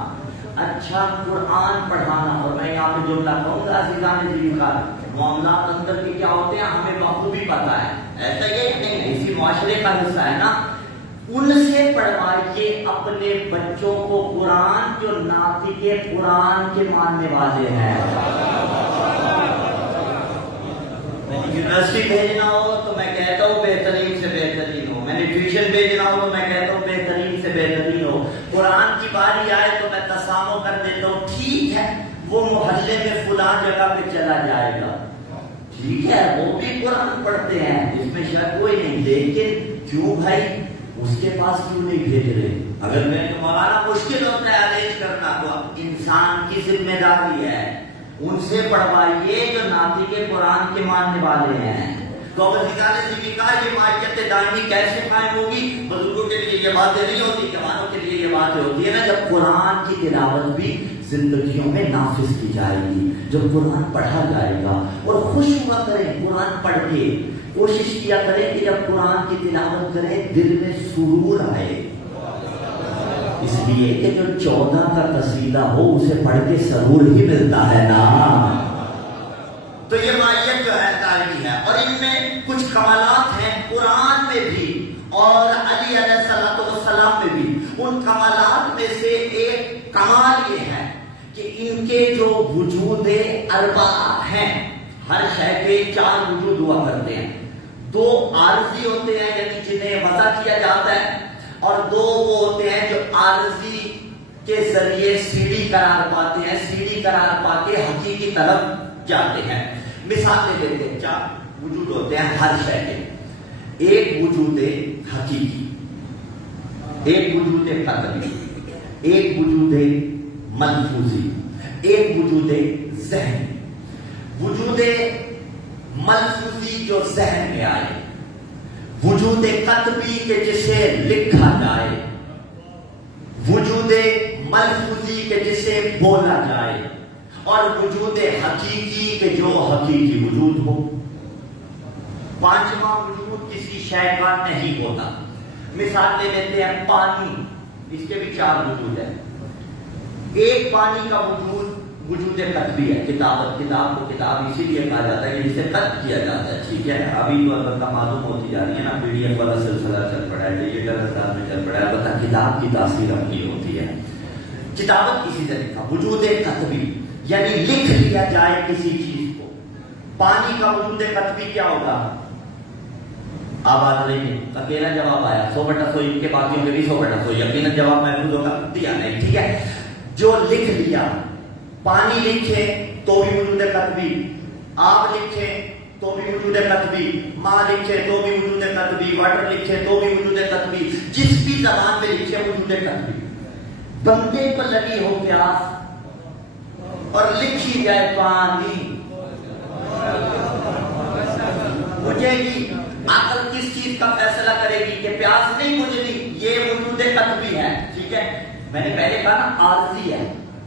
اچھا قرآن پڑھانا۔ اور میں یہاں پہ جملہ کہوں گا عزیزان دین کا، معاملات اندر کے کیا ہوتے ہیں ہمیں بخوبی پتا ہے، ایسا یہ نہیں، اسی معاشرے کا حصہ ہے نا۔ ان سے پڑھوائیے اپنے بچوں کو قرآن جو ناطق قرآن کے ماننے والے ہیں۔ یونیورسٹی بھیجنا ہو تو میں کہتا ہوں بہترین سے بہترین ہو، میں نے ٹیوشن بھیجنا ہو تو میں کہتا ہوں بہترین سے بہترین ہو۔ قرآن کی باری آئے تو میں تسامح کر دیتا ہوں، ٹھیک ہے وہ محلے میں فلاں جگہ پہ چلا جائے گا، ٹھیک ہے وہ بھی قرآن پڑھتے ہیں، اس میں شاید کوئی نہیں، لیکن کیوں بھائی اس کے پاس کیوں نہیں بھیج رہے؟ اگر میں تو مولانا مشکل ہوتا ہے ارینج کرنا، تو انسان کی ذمہ داری ہے ان سے پڑھوائیے جو ناطق قرآن کے ماننے والے ہیں۔ تو اب نے بھی کہا یہ مائیت دائمی کیسے قائم ہوگی؟ بزرگوں کے لیے یہ باتیں نہیں ہوتی، جوانوں کے لیے یہ باتیں ہوتی ہے نا، جب قرآن کی تلاوت بھی زندگیوں میں نافذ کی جائے گی، جب قرآن پڑھا جائے گا۔ اور خوش ہوا کریں قرآن پڑھ کے، کوشش کیا کریں کہ جب قرآن کی تلاوت کریں دل میں سرور آئے، اس لیے کہ جو 14 کا قصیدہ ہو اسے پڑھ کے سرور ہی ملتا ہے نا۔ تو یہ مائیت جو ہے تعلیمی ہے، اور ان میں کچھ کمالات ہیں قرآن میں بھی اور علی علیہ السلام میں بھی۔ ان کمالات میں سے ایک کمال یہ ہے کہ ان کے جو وجود اربع ہیں، ہر شے کے 4 وجود ہوا کرتے ہیں، 2 عارضی ہوتے ہیں یعنی جنہیں وضع کیا جاتا ہے، اور 2 وہ ہوتے ہیں جو عارضی کے ذریعے سیڑھی قرار پاتے ہیں، سیڑھی قرار پا کے حقیقی طرف جاتے ہیں۔ مثال لے لیتے ہیں، 4 وجود ہوتے ہیں ہر شے کے، ایک وجود حقیقی، ایک وجود قدری، ایک وجود ملفوظی، ایک وجود ذہنی۔ وجود ملفوظی جو ذہن میں آئے، وجود قطبی کے جسے لکھا جائے، وجود ملفوظی کے جسے بولا جائے، اور وجود حقیقی کے جو حقیقی وجود ہو۔ 5واں وجود کسی شے کا نہیں ہوتا۔ مثال لے لیتے ہیں پانی، اس کے بھی 4 وجود ہیں۔ ایک پانی کا وجود قطبی ہے، کتاب کو کتاب اسی لیے کہا جاتا ہے کہ جسے قطب کیا جاتا ہے، ٹھیک ہے۔ ابھی تو البتہ معلوم ہوتی جا رہی ہے نا، PDF والا سلسلہ چل پڑا ہے، ڈیجیٹل انداز میں چل پڑا ہے، البتہ کتاب کی تاثیر اپنی ہوتی ہے۔ کتابت کسی سے لکھا، وجود قطبی یعنی لکھ لیا جائے کسی چیز کو۔ پانی کا وجود قطبی کیا ہوگا؟ آواز نہیں، اکیلا جواب آیا 100/100 ان کے باقیوں کے بھی 100/100 یقیناً جواب محفوظ ہوگا، دیا نہیں، ٹھیک ہے۔ جو لکھ لیا، پانی لکھے تو بھی وجود قطبی، آب لکھے تو بھی وجود قطبی، ماں لکھے تو بھی وجود قطبی، واٹر لکھے تو بھی وجود قطبی، جس بھی زبان میں لکھے وجود قطبی۔ بندے کو لگی ہو پیاس اور لکھی جائے پانی، مجھے گی عقل کس چیز کا فیصلہ کرے گی کہ پیاس نہیں مجھے، یہ وجود قطبی ہے، ٹھیک ہے۔ میں نے پہلے کہا نا عارضی ہے،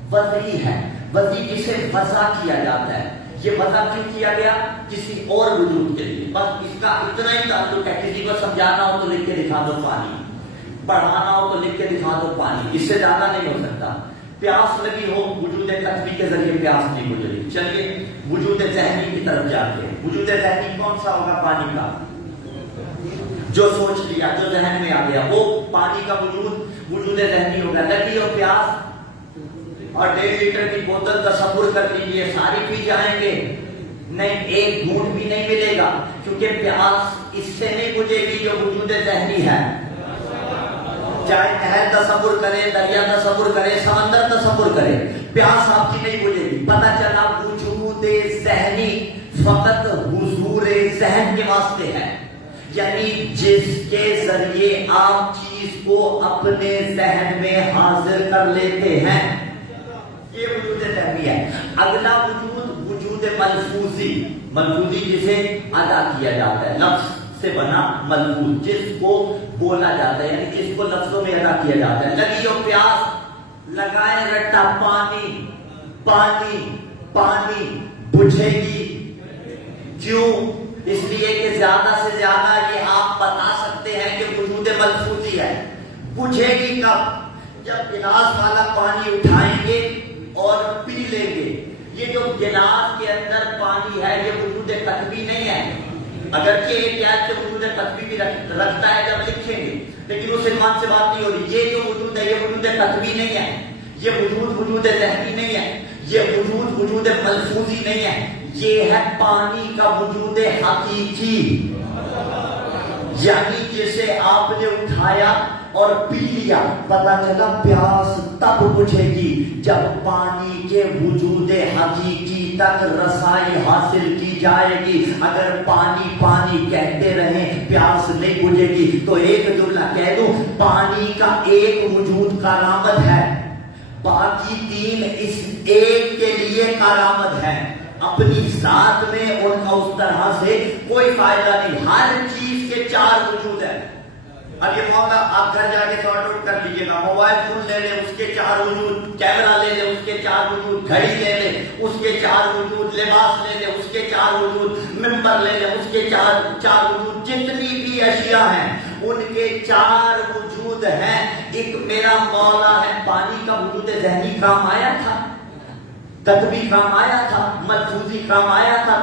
وضعی ہے، وضعی جسے وضع کیا جاتا ہے۔ یہ وضع کیوں کیا گیا؟ کسی اور وجود کے لیے، بس اس کا اتنا ہی تعلق ہے۔ کسی کو سمجھانا ہو تو لکھ کے دکھا دو پانی، بڑھانا ہو تو لکھ کے دکھا دو پانی، اس سے زیادہ نہیں ہو سکتا. پیاس لگی ہو وجود قلبی کے ذریعے پیاس نہیں گزری. چلیے وجود ذہنی کی طرف جاتے ہیں. وجود ذہنی کون سا ہوگا؟ پانی کا. جو سوچ لیا، جو ذہن میں آ گیا، وہ پانی کا وجود ذہنی ہوگا. لگی ہو پیاس اور 1.5 لیٹر کی بوتل تصور کر لیجیے ساری پی جائیں گے، نہیں، ایک گھونٹ بھی نہیں ملے گا، کیونکہ پیاس اس سے نہیں بجھے گی جو وجود ذہنی ہے. چاہے نہر تصور کرے، دریا تصور کرے، سمندر تصور کرے، پیاس آپ کی نہیں بجھے گی. پتہ چلا وجود ذہنی فقط حضور ذہن کے واسطے ہے، یعنی جس کے ذریعے آپ چیز کو اپنے ذہن میں حاضر کر لیتے ہیں، یہ وجود ذہنی ہے. اگلا وجود ملفوظی جسے ادا کیا جاتا ہے، لفظ سے بنا ملفوظ، جس کو بولا جاتا ہے، یعنی جس کو لفظوں میں ادا کیا جاتا ہے. لگی ہو پیاس، لگائے رٹا پانی، پانی پانی بجھے گی. کیوں؟ اس لیے کہ زیادہ سے زیادہ یہ آپ بتا سکتے ہیں کہ وجود ملفوظی ہے. بجھے گی کب؟ جب گلاس والا پانی اٹھائیں گے اور پی لیں گے. یہ جو گلاس کے اندر پانی ہے یہ وجود قطبی نہیں ہے، اگرچہ ایک یاد سے وجود قطبی بھی رکھتا ہے جب لکھیں گے، لیکن اس عنوان سے بات نہیں ہو رہی. یہ جو وجود ہے یہ وجود قطبی نہیں ہے، یہ وجود ذہنی نہیں ہے، یہ وجود ملفوظی نہیں ہے، یہ ہے پانی کا وجود حقیقی. یعنی جسے آپ نے اٹھایا اور پی لیا، پتہ چلا پیاس تب بجھے گی جب پانی کے وجود حقیقی تک رسائی حاصل کی جائے گی. اگر پانی پانی کہتے رہیں پیاس نہیں بجھے گی. تو ایک جملہ کہہ دوں، پانی کا ایک وجود کارآمد ہے، باقی 3 اس ایک کے لیے کارآمد ہے. اپنی ذات میں ان کا اس طرح سے کوئی فائدہ نہیں. ہر چیز کے 4 وجود ہیں. اب یہ موقع آپ گھر جا کے سارٹ آؤٹ کر لیجیے گا. موبائل فون لے لیں، اس کے 4 وجود. کیمرہ لے لیں، اس کے 4 وجود. گھڑی لے لیں، اس کے 4 وجود. لباس لے لیں، اس کے 4 وجود. ممبر لے لیں، اس کے 4 وجود. جتنی بھی اشیاء ہیں ان کے 4 وجود ہیں. ایک میرا مولا ہے. پانی کا وجود ذہنی کام آیا تھا، قطبی کام آیا تھا، ملفوظی کام آیا تھا،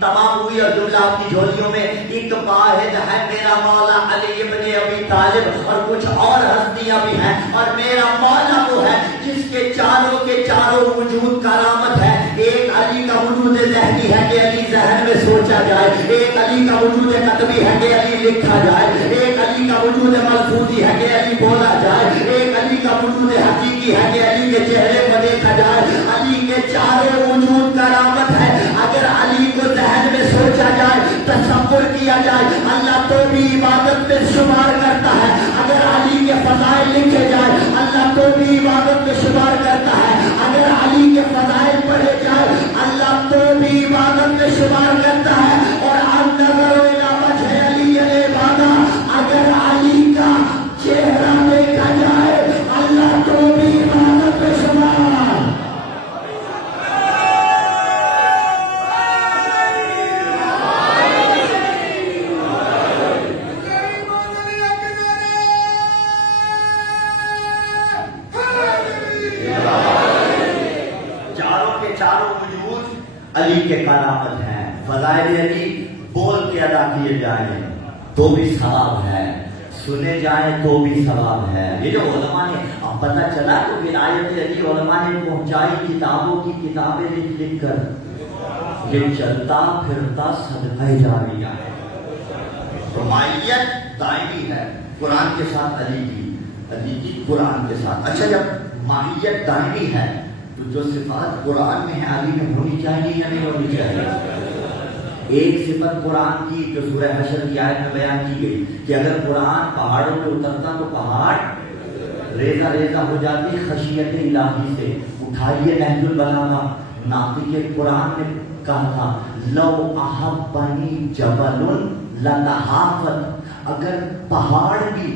تمام ہوئی. اور جملہ آپ کی جھولیوں میں ایک واحد ہے میرا مولا علی ابن ابی طالب، اور کچھ اور ہستیاں بھی ہیں. اور میرا مولا وہ ہے جس کے چاروں کے چاروں وجود کارآمد ہے. ایک علی کا وجود ذہنی ہے کہ علی ذہن میں سوچا جائے، ایک علی کا وجود قطبی ہے کہ علی لکھا جائے، ایک علی کا وجود ملفوظی ہے کہ علی بولا جائے، ایک علی کا وجود حقیقی ہے کہ علی کے چہرے کو دیکھا جائے. علی کے چاروں وجود کرامت ہے. اگر علی کو ذہن میں سوچا جائے، تصور کیا جائے، اللہ تو بھی عبادت میں شمار کرتا ہے. اگر علی کے فضائل لکھے جائے، اللہ تو بھی عبادت میں شمار کرتا ہے. اگر علی کے فضائل پڑھے جائے، اللہ تو بھی عبادت میں شمار کرتا ہے. اور اب نظر الی وجہ علی العبادہ، اگر علی کا چہرہ دیکھا جائے، اللہ تو بھی عبادت میں شمار. علی کے کارآمد ہیں. فضائل علی بول کے ادا کیے جائیں تو بھی ثواب ہے، سنے جائیں تو بھی ثواب ہے. یہ جو علماء نے اب پتہ چلا تو ولایت علی علماء نے پہنچائی کتابوں کی کتابیں لکھ لکھ کر. یہ چلتا پھرتا صدقہ جاریہ ہے. مائیت دائمی ہے قرآن کے ساتھ علی کی قرآن کے ساتھ. اچھا جب مائیت دائمی ہے تو جو صفات قرآن میں ہے علی میں ہونی چاہیے یا نہیں ہونی چاہیے؟ ایک صفت قرآن کی جو سورہ حشر کی آیت میں بیان کی گئی کہ اگر قرآن پہاڑوں پہ اترتا تو پہاڑ ریزہ ریزہ ہو جاتی خشیت الہی سے. اٹھائیے نہج البلاغہ، ناطق قرآن نے کہا تھا لو احبنی جبل لتحافت، اگر پہاڑ بھی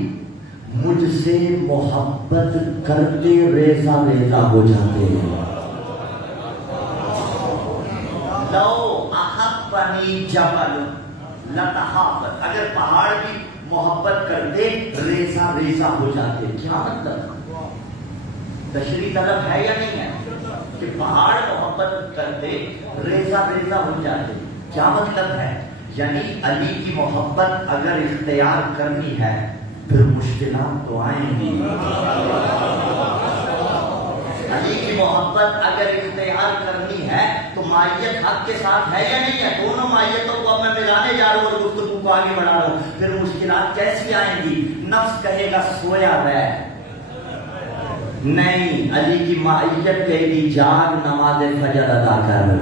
مجھ سے محبت کرتے ریزہ ریزہ ہو جاتے ہیں. لو احبنی جبل لتحافت، اگر پہاڑ بھی محبت کرتے ریزہ ریزہ ہو جاتے. کیا مطلب؟ تشریح طلب ہے یا نہیں ہے کہ پہاڑ محبت کرتے ریزہ ریزہ ہو جاتے؟ کیا مطلب ہے؟ یعنی علی کی محبت اگر اختیار کرنی ہے پھر مشکلات تو آئیں گی. علی کی محبت اگر اختیار کرنی ہے تو مائیت حق کے ساتھ ہے یا نہیں ہے؟ دونوں مائیتوں کو اب میں ملانے جا رہا ہوں اور گفتگو کو آگے بڑھا رہا ہوں. پھر مشکلات کیسی آئیں گی؟ نفس کہے گا سویا رہ، نہیں. علی کی مائیت کہے گی جاگ، نماز فجر ادا کر.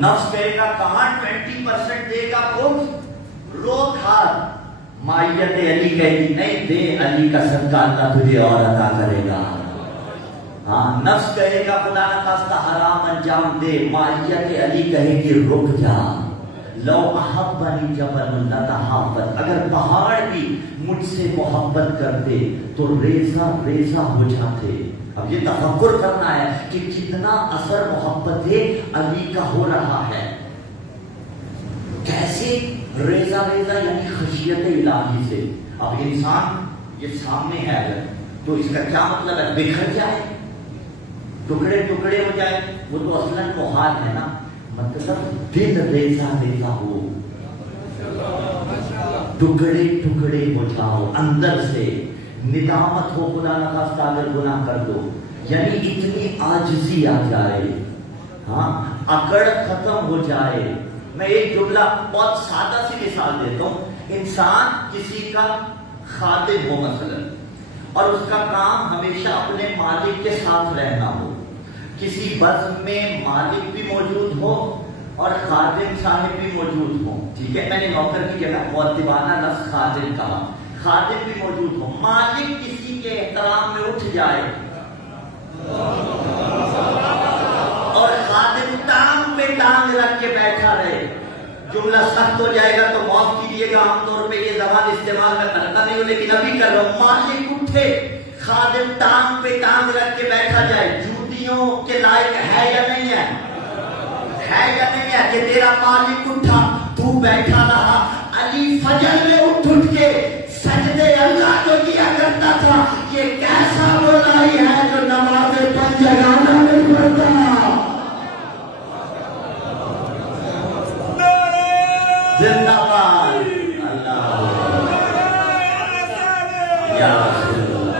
نفس کہے گا کہاں 20% دے گا خود رو کھا. مائیت علی کہے گی نہیں دے، علی کا صدقہ اللہ تجھے اور عطا کرے گا. ہاں، نفس کہے گا خدا نہ خواستہ حرام انجام دے، مائیت علی کہے گی رک جا. لو احبنی جبل لتحابت، اگر پہاڑ بھی مجھ سے محبت کرتے تو ریزہ ریزہ ہو جاتے. اب یہ تفکر کرنا ہے کہ کتنا اثر محبت علی کا ہو رہا ہے. کیسے ریزہ ریزہ یعنی خشیت الہی سے. اب انسان یہ سامنے ہے اگر تو اس کا کیا مطلب ہے؟ بکھر جائے، ٹکڑے ٹکڑے ہو جائے. وہ تو اصلاً محال ہے نا. مطلب دل ریزہ ریزہ ہو، ٹکڑے ٹکڑے ہو جاؤ اندر سے. ندامت ہو خدا نہ خواستہ اگر گناہ کر دو، یعنی اتنی عاجزی آ جائے. ہاں، اکڑ ختم ہو جائے. میں ایک جملہ بہت سادہ سی مثال دیتا ہوں. انسان کسی کا خادم ہو مثلا اور اس کا کام ہمیشہ اپنے مالک کے ساتھ رہنا ہو. کسی بزم میں مالک بھی موجود ہو اور خادم صاحب بھی موجود ہو. ٹھیک ہے، میں نے نوکر کی جگہ مؤدبانہ لفظ خادم کہا. خادم بھی موجود ہو، مالک کسی کے احترام میں اٹھ جائے اور خادم ٹانگ پہ ٹانگ رکھ کے بیٹھا رہے. جملہ سخت ہو جائے گا تو معاف کیجیے گا، عام طور پہ یہ زبان استعمال میں کرتا نہیں ہوں لیکن ابھی کر رہا ہوں. مالک اٹھے، خادم ٹانگ پہ ٹانگ رکھ کے بیٹھا جائے. جوتیوں کے لائق ہے یا نہیں ہے؟ ہے یا نہیں ہے کہ تیرا مالک اٹھا تو بیٹھا رہا. علی فجر میں اٹھ کے سجدے اللہ جو کیا کرتا تھا. یہ کیسا بولائی ہے جو نماز پنج جگانا نہیں پڑتا. زندہ باد اللہ یا رسول اللہ.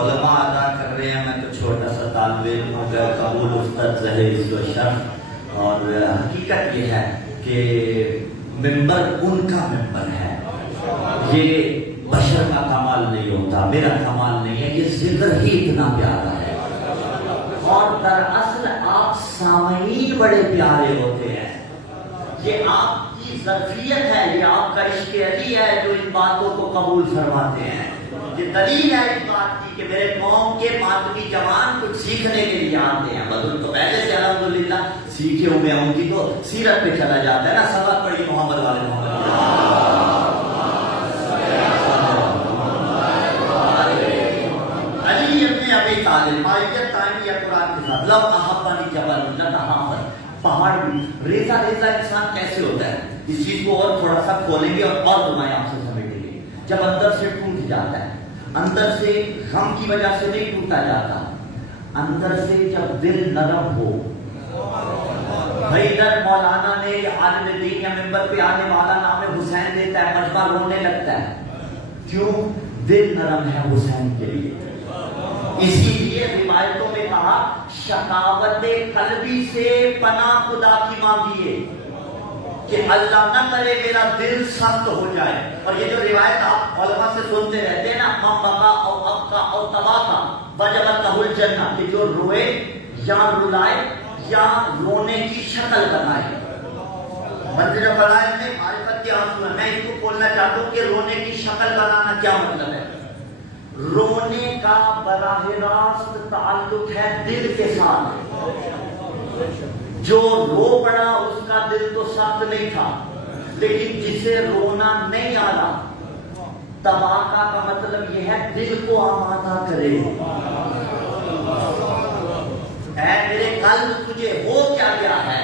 علماء ادا کر رہے ہیں، میں تو چھوٹا سا طالب علم ہو گیا. قبول استاد رہے اس و شرف. اور حقیقت یہ ہے کہ ممبر ان کا ممبر ہے. یہ بشر کا کمال نہیں ہوتا، میرا کمال نہیں ہے. یہ ذکر ہی اتنا پیارا ہے. اور دراصل آپ سامعین بڑے پیارے ہوتے ہیں. یہ آپ کی ظرفیت ہے، یہ آپ کا عشق علی ہے جو ان باتوں کو قبول فرماتے ہیں. یہ دلیل ہے اس بات کی کہ میرے قوم کے ماتمی جوان کچھ سیکھنے کے لیے آتے ہیں. بدل تو پہلے سے الحمدللہ سیکھے ہوئے ہیں. ان کی تو سیرت پہ چلا جاتا ہے نا. سبق پڑھی محمد والے محمد. علی ابن ابی طالب مائیت قائم یا قرآن کے ساتھ. لو احبنی جبل لتحابت. پہاڑ بھی ریزہ ریزہ انسان کیسے ہوتا ہے؟ اس چیز کو اور تھوڑا سا کھولیں گے اور تمہیں آپ سے سمجھیں گے. جب اندر سے ٹوٹ جاتا ہے، اندر سے غم کی وجہ سے نہیں ٹوٹا جاتا، اندر سے جب دل نرم ہو. بھائی ادھر مولانا نے عالم دین یا ممبر پہ آنے والا نام حسین دیتا ہے، مجمع رونے لگتا ہے. کیوں؟ دل نرم ہے حسین کے لیے. اسی لیے روایتوں میں کہا شقاوت قلبی سے پناہ خدا کی مانگیے کہ اللہ نہ کرے میرا دل سخت ہو جائے. اور یہ جو روایت آپ علماء سے سنتے رہتے ہیں نا، من بقا او ابقا او تباقا وجبت لہ الجنہ، کہ جو روئے یا رلائے یا رونے کی شکل بنائے. منظر فلائل میں معرفت کے آنسو ہے. میں اس کو کھولنا چاہتا ہوں کہ رونے کی شکل بنانا کیا مطلب ہے. رونے کا براہ راست تعلق ہے دل کے ساتھ. جو رو پڑا اس کا دل تو سخت نہیں تھا، لیکن جسے رونا نہیں آ رہا، تباکہ کا مطلب یہ ہے دل کو آمادہ کرے۔ اے میرے قلب تجھے ہو کیا گیا ہے،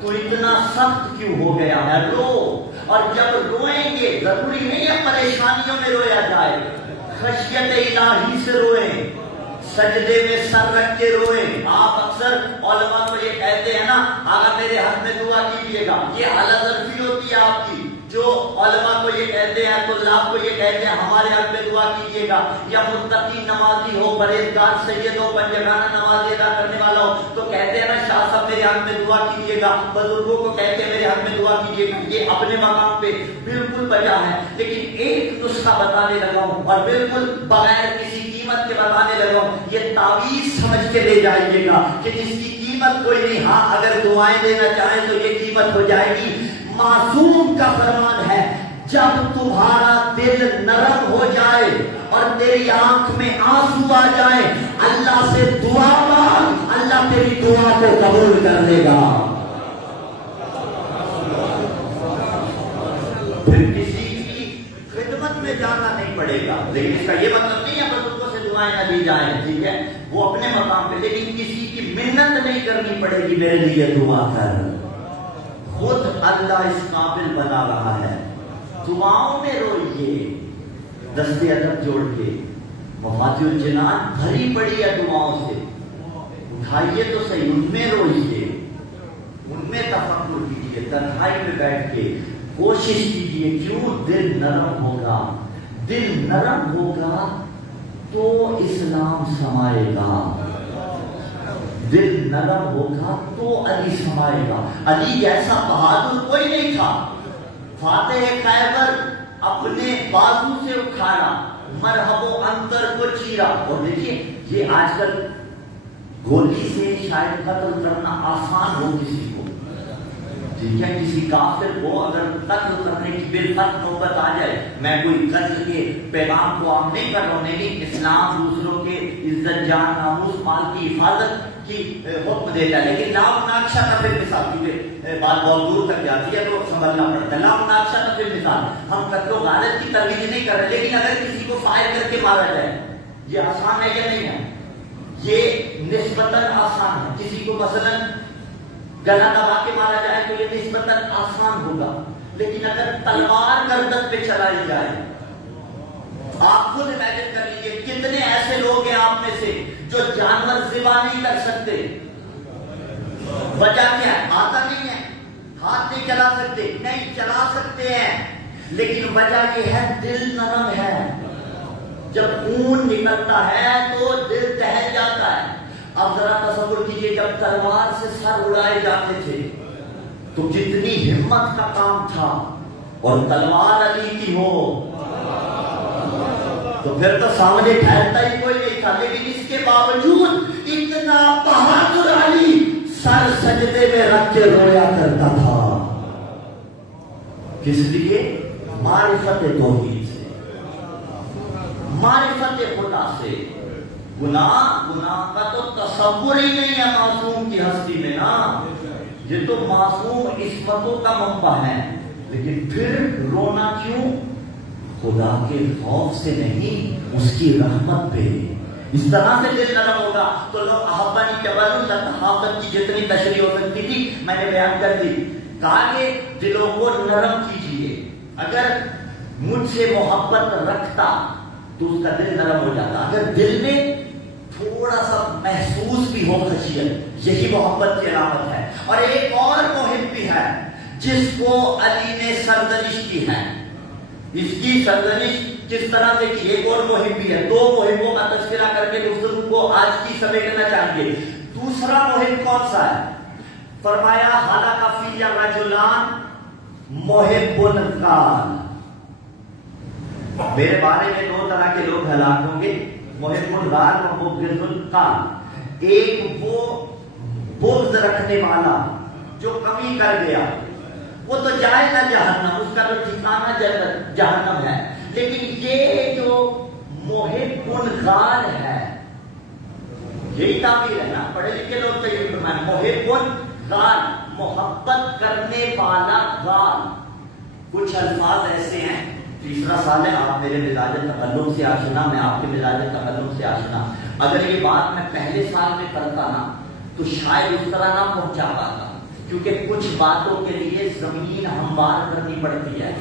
تو اتنا سخت کیوں ہو گیا ہے، رو۔ اور جب روئیں گے ضروری نہیں ہے پریشانیوں میں رویا جائے، خشیت الہی سے روئیں، سجدے میں سر رکھ کے روئیں۔ آپ اکثر علماء کو یہ کہتے ہیں نا، آقا میرے حق میں دعا کیجیے گا، یہ اعلیٰ ظرفی ہوتی ہے آپ کی۔ جو علماء کو یہ کہتے ہیں، طلاب کو یہ کہتے ہیں ہمارے حق میں دعا کیجیے گا، یا متقی نمازی ہو، پرہیزگار سید ہو، پنجگانہ نماز ادا کرنے والا ہو، تو کہتے ہیں نا شاہ صاحب میرے حق میں دعا کیجیے گا، بزرگوں کو کہتے ہیں میرے حق میں دعا کیجیے گا۔ یہ اپنے مقام پہ بالکل بجا ہے، لیکن ایک نسخہ بتانے لگا ہوں اور بالکل بغیر کسی قیمت کے بتانے لگا ہوں، یہ تعویذ سمجھ کے لے جائیے گا کہ جس کی قیمت کوئی نہیں، ہاں اگر دعائیں دینا چاہیں تو یہ قیمت ہو جائے گی۔ معصوم کا فرمان ہے، جب تمہارا دل نرم ہو جائے اور تیری آنکھ میں آنسو آ جائے، اللہ سے دعا مانگ، اللہ تیری دعا کو قبول کر لے گا۔ پھر کسی کی خدمت میں جانا نہیں پڑے گا، لیکن اس کا یہ مطلب نہیں ہے بزرگوں سے دعائیں نہ دی جائیں، ٹھیک ہے، وہ اپنے مقام پہ، لیکن کسی کی منت نہیں کرنی پڑے گی میرے لیے دعا کر۔ خود اللہ اس قابل بنا رہا ہے۔ دعاؤں میں روئیے، دست ادب جوڑ کے، مفاتیح الجنان بھری پڑی ہے دعاؤں سے، اٹھائیے تو صحیح، ان میں روئیے، ان میں تفکر کیجیے، تنہائی میں بیٹھ کے کوشش کیجیے۔ کیوں؟ دل نرم ہوگا، دل نرم ہوگا تو اسلام سمائے گا، دل نرم ہوگا تو علی سمائے گا۔ علی جیسا بہادر کوئی نہیں تھا، فاتح خیبر اپنے بازو سے اکھاڑا، مرحب و عنتر کو چیرا۔ اور دیکھیے یہ آج کل گولی سے شاید قتل کرنا آسان ہو کسی کو، ٹھیک ہے، کسی کافر کو اگر قتل کرنے کی بالفرض نوبت آ جائے، میں کوئی قتل کے پیغام کو عام نہیں کر رہا ہوں، نہیں، اسلام دوسروں کے عزت جان ناموس مال کی حفاظت کی حکم دیتا ہے، لیکن لا مناقشہ کا پھر مثال، کیونکہ بات بہت دور تک جاتی ہے تو سمجھنا پڑتا ہے۔ لا مناقشہ کا پھر مثال، ہم قتل و غارت کی ترویج نہیں کر رہے، لیکن اگر کسی کو فائر کر کے مارا جائے، یہ آسان ہے یا نہیں ہے؟ یہ نسبتاً آسان ہے۔ کسی کو مثلاً گلا دبا کے مارا جائے تو یہ نسبتاً آسان ہوگا، لیکن اگر تلوار گردن پہ چلائی جائے، آپ خود امیجن کر لیجیے کتنے ایسے لوگ ہیں آپ میں سے جو جانور ذبح نہیں کر سکتے۔ وجہ کیا ہے؟ آتا نہیں ہے، ہاتھ نہیں چلا سکتے، نہیں چلا سکتے ہیں، لیکن وجہ یہ ہے دل نرم ہے۔ جب خون نکلتا ہے تو دل دہل جاتا ہے۔ اب ذرا تصور کیجئے جب تلوار سے سر اڑائے جاتے تھے تو کتنی ہمت کا کام تھا، اور تلوار علی کی ہو تو پھر تو سامنے ٹھہرتا ہی کوئی نہیں تھا، لیکن اس کے باوجود اتنا بہادر علی سر سجدے میں رکھ کے رویا کرتا تھا۔ کس لیے؟ معرفت توحید سے، معرفت خدا سے۔ گناہ کا تو تصور ہی نہیں ہے معصوم کی ہستی میں نا، یہ تو معصوم عصمتوں کا منبع ہے، لیکن پھر رونا کیوں؟ خدا کے خوف سے نہیں، اس کی رحمت پہ۔ اس طرح سے دل نرم ہوگا تو لوگ احبانی جبل تحابت کی جتنی تشریح ہو سکتی تھی میں نے بیان کر دی۔ کہا کہ دلوں کو نرم کیجیے، اگر مجھ سے محبت رکھتا تو اس کا دل نرم ہو جاتا، اگر دل میں تھوڑا سا محسوس بھی ہو خشیت، یہی محبت کی علامت ہے۔ اور ایک اور محب بھی ہے جس کو علی نے سرزنش کی ہے، اس کی سرزنش کس طرح سے کی؟ ایک اور محب بھی ہے، دو محبوں کا تذکرہ کر کے گفتگو کو آج کی سمیٹنا چاہیں گے۔ دوسرا محب کون سا ہے؟ فرمایا ہلاک فی الرجلان محب القال، میرے بارے میں دو طرح کے لوگ ہلاک ہوں گے، محب الغار و مبغض القال۔ ایک وہ بغض رکھنے والا جو کمی کر گیا، وہ تو جائے گا جہنم، اس کا تو ٹھکانہ جہنم ہے، لیکن یہ جو محب الغار ہے یہی تعبیر ہے نا، پڑھے لکھے لوگ تو یہ فرمائیں محب غال، محبت کرنے والا غال۔ کچھ الفاظ ایسے ہیں، تیسرا سال ہے، آپ میرے مزاج تکلم سے آشنا، میں آپ کے مزاج تکلم سے آشنا۔ اگر یہ بات میں پہلے سال میں کرتا نا تو شاید اس طرح نہ پہنچا پاتا، کیونکہ کچھ باتوں کے لیے زمین ہموار کرنی پڑتی ہے۔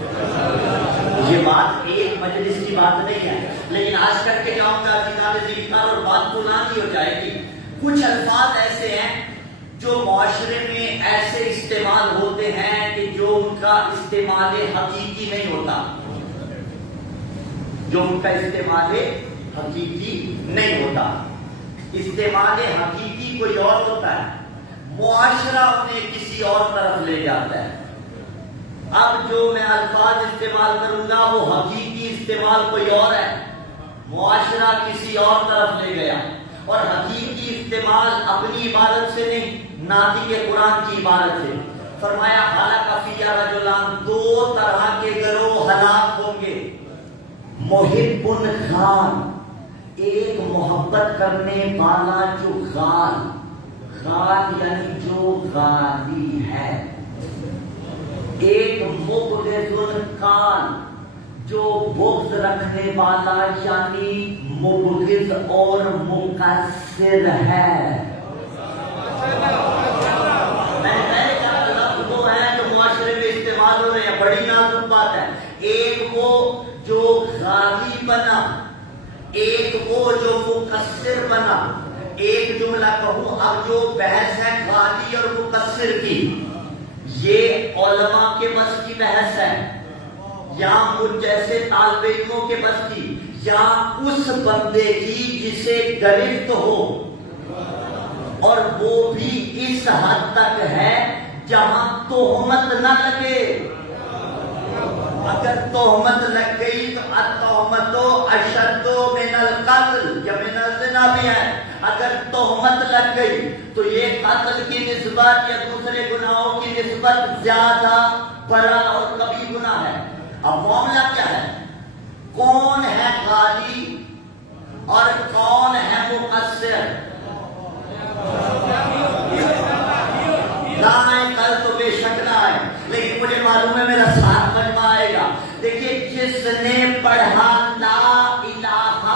یہ بات ایک مجلس کی بات نہیں ہے، لیکن آج کر کے جاؤں گا کتاب ذکر اور بات پرانی ہو جائے گی۔ کچھ الفاظ ایسے ہیں جو معاشرے میں ایسے استعمال ہوتے ہیں کہ جو ان کا استعمال حقیقی نہیں ہوتا، جو ان کا استعمال حقیقی نہیں ہوتا۔ استعمال حقیقی کوئی اور ہوتا ہے، معاشرہ انہیں کسی اور طرف لے جاتا ہے۔ اب جو میں الفاظ استعمال کروں گا وہ حقیقی استعمال کوئی اور ہے، معاشرہ کسی اور طرف لے گیا۔ اور حقیقی استعمال اپنی عبادت سے نہیں، ناطق قرآن کی عبادت سے۔ فرمایا حالہ فیہ رجلان، دو طرح کے گروہ ہلاک ہوں گے۔ محب غال، ایک محبت کرنے والا جو غال، غال یعنی جو غالی ہے، ایک مبغض قال، جو بغض رکھنے والا یعنی مبغض اور مقصر ہے۔ میں نے پہلے کہا لفظ وہ ہے جو معاشرے میں استعمال ہو رہے ہیں، بڑی نازک بات ہے۔ ایک وہ جو غالی بنا، ایک وہ جو مقصر بنا۔ ایک جملہ کہوں اب، جو بحث ہے غالی اور مقصر کی، یہ علماء کے بس کی بحث ہے یا مجھ جیسے طالب علموں کے بس کی، یا اس بندے کی جسے گرفت ہو، اور وہ بھی اس حد تک ہے جہاں تہمت نہ لگے۔ اگر تہمت لگ گئی تو التہمت اشد من القتل، یا من الزنا بھی ہے۔ اگر تہمت لگ گئی تو یہ قتل کی نسبت یا دوسرے گناہوں کی نسبت زیادہ بڑا اور کبھی گناہ ہے۔ اب معاملہ کیا ہے؟ کون ہے غالی اور کون ہے مقصر؟ دائیں کل تو بے شک نہ آئے، لیکن مجھے معلوم ہے میرا ساتھ مجمع آئے گا۔ دیکھیے، جس نے پڑھا لا الہ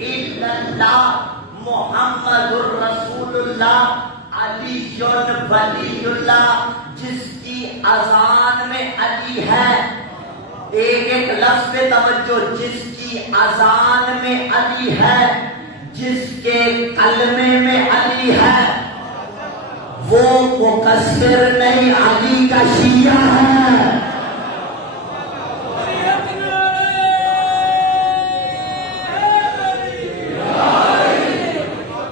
الا اللہ محمد الرسول اللہ علی ولی اللہ، جس کی اذان میں علی ہے، ایک ایک لفظ پہ توجہ، جس کی اذان میں علی ہے، جس کے کلمے میں علی ہے، وہ مقصر نہیں، علی کا شیعہ ہے۔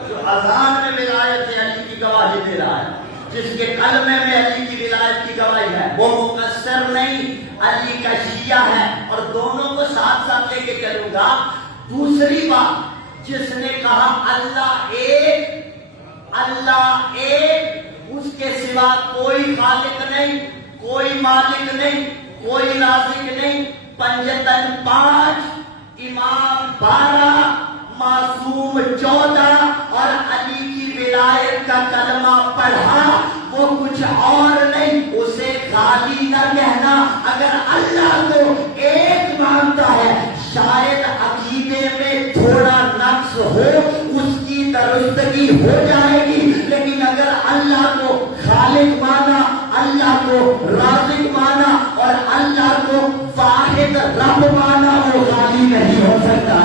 جو اذان میں ولایت علی کی گواہی دے رہا ہے، جس کے کلمے میں علی کی ولایت کی گواہی ہے، وہ مقصر نہیں، علی کا شیعہ ہے۔ اور دونوں کو ساتھ ساتھ لے کے چلوں گا۔ دوسری بات، جس نے کہا اللہ ایک، اللہ ایک، اس کے سوا کوئی خالق نہیں، کوئی مالک نہیں، کوئی رازق نہیں، پنجتن 5، امام 12، معصوم 14، اور علی کی ولایت کا کلمہ پڑھا، وہ کچھ اور نہیں، اسے غالی نہ کہنا۔ اگر اللہ کو ایک مانتا ہے، شاید عقیدے میں تھوڑا نقص ہو، اس کی درستگی ہو جائے گی، لیکن اگر اللہ کو خالق مانا، اللہ کو رازق مانا اور اللہ کو واحد رب مانا، وہ غالی نہیں ہو سکتا۔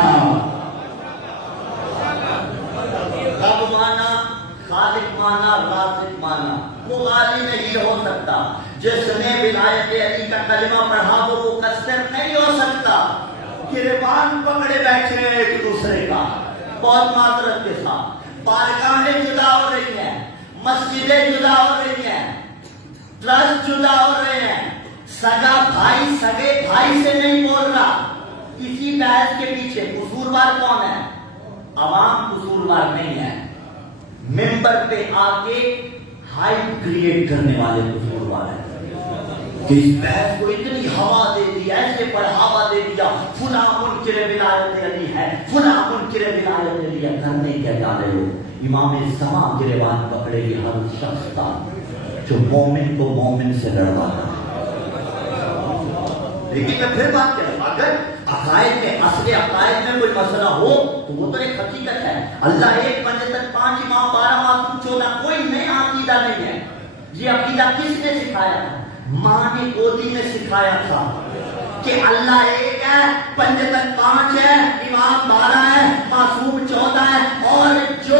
رب مانا، خالق مانا، رازق مانا، وہ غالی نہیں ہو سکتا۔ جس نے ولایت علی کا کلمہ پڑھا وہ مقصر نہیں ہو سکتا۔ گریبان پکڑے بیٹھے ہیں ایک دوسرے کا، بہت معذرت کے ساتھ، بارگاہیں جدا ہو رہی ہیں، مسجدیں جدا ہو رہی ہیں، ٹرسٹ جدا ہو رہے ہیں، سگا بھائی سگے بھائی سے نہیں بول رہا۔ اسی بحث کے پیچھے قصوروار کون ہے؟ عوام قصوروار نہیں ہے، ممبر پہ آ کے ہائپ کریٹ کرنے والے قصوروار ہیں۔ اس بحث کو اتنی ہوا دے دی، ایسے بڑھاوا دے دیا، فلاں منکر ولایت علی ہے، فلاں منکر ولایت علی ہے۔ کرنے کیا جا رہے ہو؟ امام زمان گریبان پکڑے گی ہر اس شخص کا جو مومن کو مومن سے لڑواتا ہے. لیکن میں پھر بات کروں، اگر عقائد میں اصل عقائد میں کوئی مسئلہ ہو تو وہ تو ایک حقیقت ہے. اللہ ایک، پنجتن پانچ، امام 12 معصوم 14، کوئی نیا عقیدہ نہیں ہے. یہ عقیدہ کس نے سکھایا؟ ماں نے گودی میں سکھایا تھا کہ اللہ ایک ہے، پنجتن 5 ہے، امام 12 ہے، معصوم 14 ہے، اور جو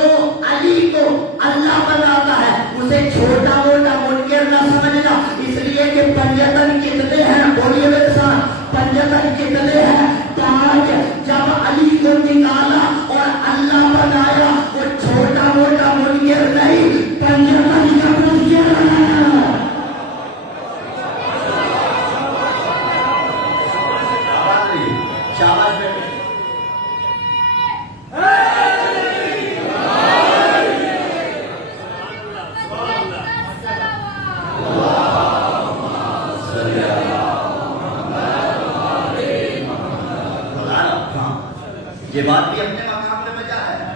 علی کو اللہ بناتا ہے اسے چھوٹا موٹا منکر نہ سمجھنا. اس لیے کہ پنجتن کتنے ہیں؟ بولیے میرے ساتھ، پنجتن کتنے ہیں؟ 5. جب علی کو نکالا اور اللہ بنایا، وہ چھوٹا موٹا منکر نہیں، پنجتن کا منکر ہے. یہ بات بھی اپنے مقام پہ بجا ہے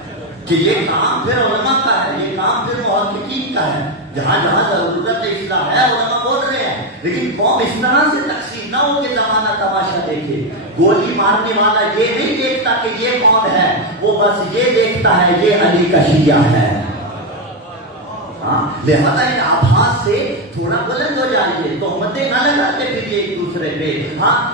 کہ یہ کام پھر علماء کا ہے، یہ کام پھر محققین کا ہے. جہاں جہاں ضرورت اصلاح ہے علماء بول رہے ہیں، لیکن قوم اس طرح سے تقسیم نہ ہو کہ زمانہ تماشا دیکھے. گولی مارنے والا یہ نہیں دیکھتا کہ یہ کون ہے، وہ بس یہ دیکھتا ہے یہ علی کا شیعہ ہے. لہذا ان آبھاس سے تھوڑا بلند ہو جائیے، تہمتیں نہ لگاتے پھر ایک دوسرے پہ.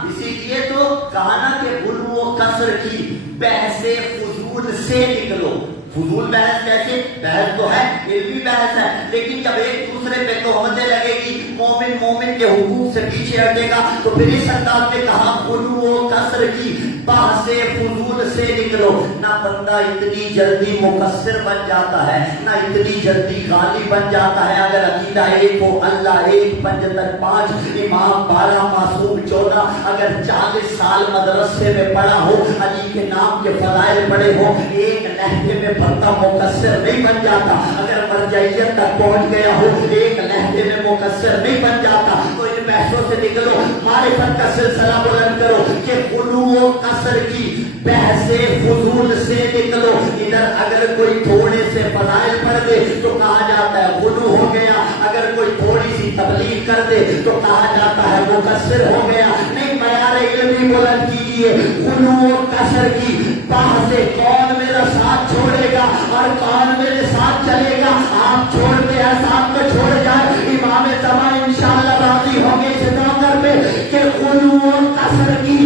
اسی لیے تو کہا نا کہ غلو و کسر کی بحث فضول سے نکلو. فضول بحث کیسے؟ بحث تو ہے، علمی بحث ہے، لیکن جب ایک دوسرے پہ تہمتیں لگے گی، مومن مومن کے حقوق سے پیچھے ہٹے گا، تو پھر اس انداز میں کہا غلو و کسر کی بحث فضول سے نکلو. نہ بندہ اتنی جلدی مقصر بن جاتا ہے، نہ اتنی جلدی غالب بن جاتا ہے. اگر عقیدہ ایک ہو، اللہ ایک، پنجتن 5، امام 12، معصوم 14، اگر 40 سال مدرسے میں پڑھا ہو، علی کے نام کے فضائل پڑھے ہو، ایک لہجے میں بندہ مقصر نہیں بن جاتا. اگر مرجعیت تک پہنچ گیا ہو، ایک لہجے میں مقصر نہیں بن جاتا. تو ان بحثوں سے نکلو، معرفت کا سلسلہ بلند کرو کہ غلو و کسر کی بحث فضول سے نکلو. ادھر اگر کوئی تھوڑے سے فضائل پڑھ دے تو کہا جاتا ہے غلو ہو گیا، اگر کوئی تھوڑی سی تبلیغ کر دے تو کہا جاتا ہے مقصر ہو گیا. نہیں، معیار علمی بلند کیجیے. غلو و کسر کی بحث کون میرا ساتھ چھوڑے گا اور کون میرے ساتھ چلے گا. آپ چھوڑتے ہیں، ساتھ میں چھوڑ جائے. امام زمان انشاءاللہ راضی ہوں گے اس نوکر پہ کہ غلو و کسر کی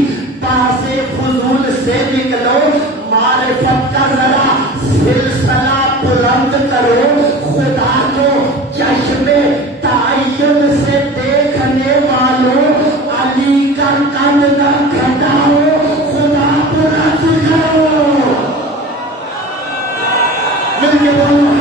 بحث فضول سے نکلو. معرفت کا ذرا سلسلہ بلند کرو. خدا کو چشم تعین سے دیکھنے والوں، علی کا قد نہ گھٹاؤ، خدا بلند کرو. مل کے بولو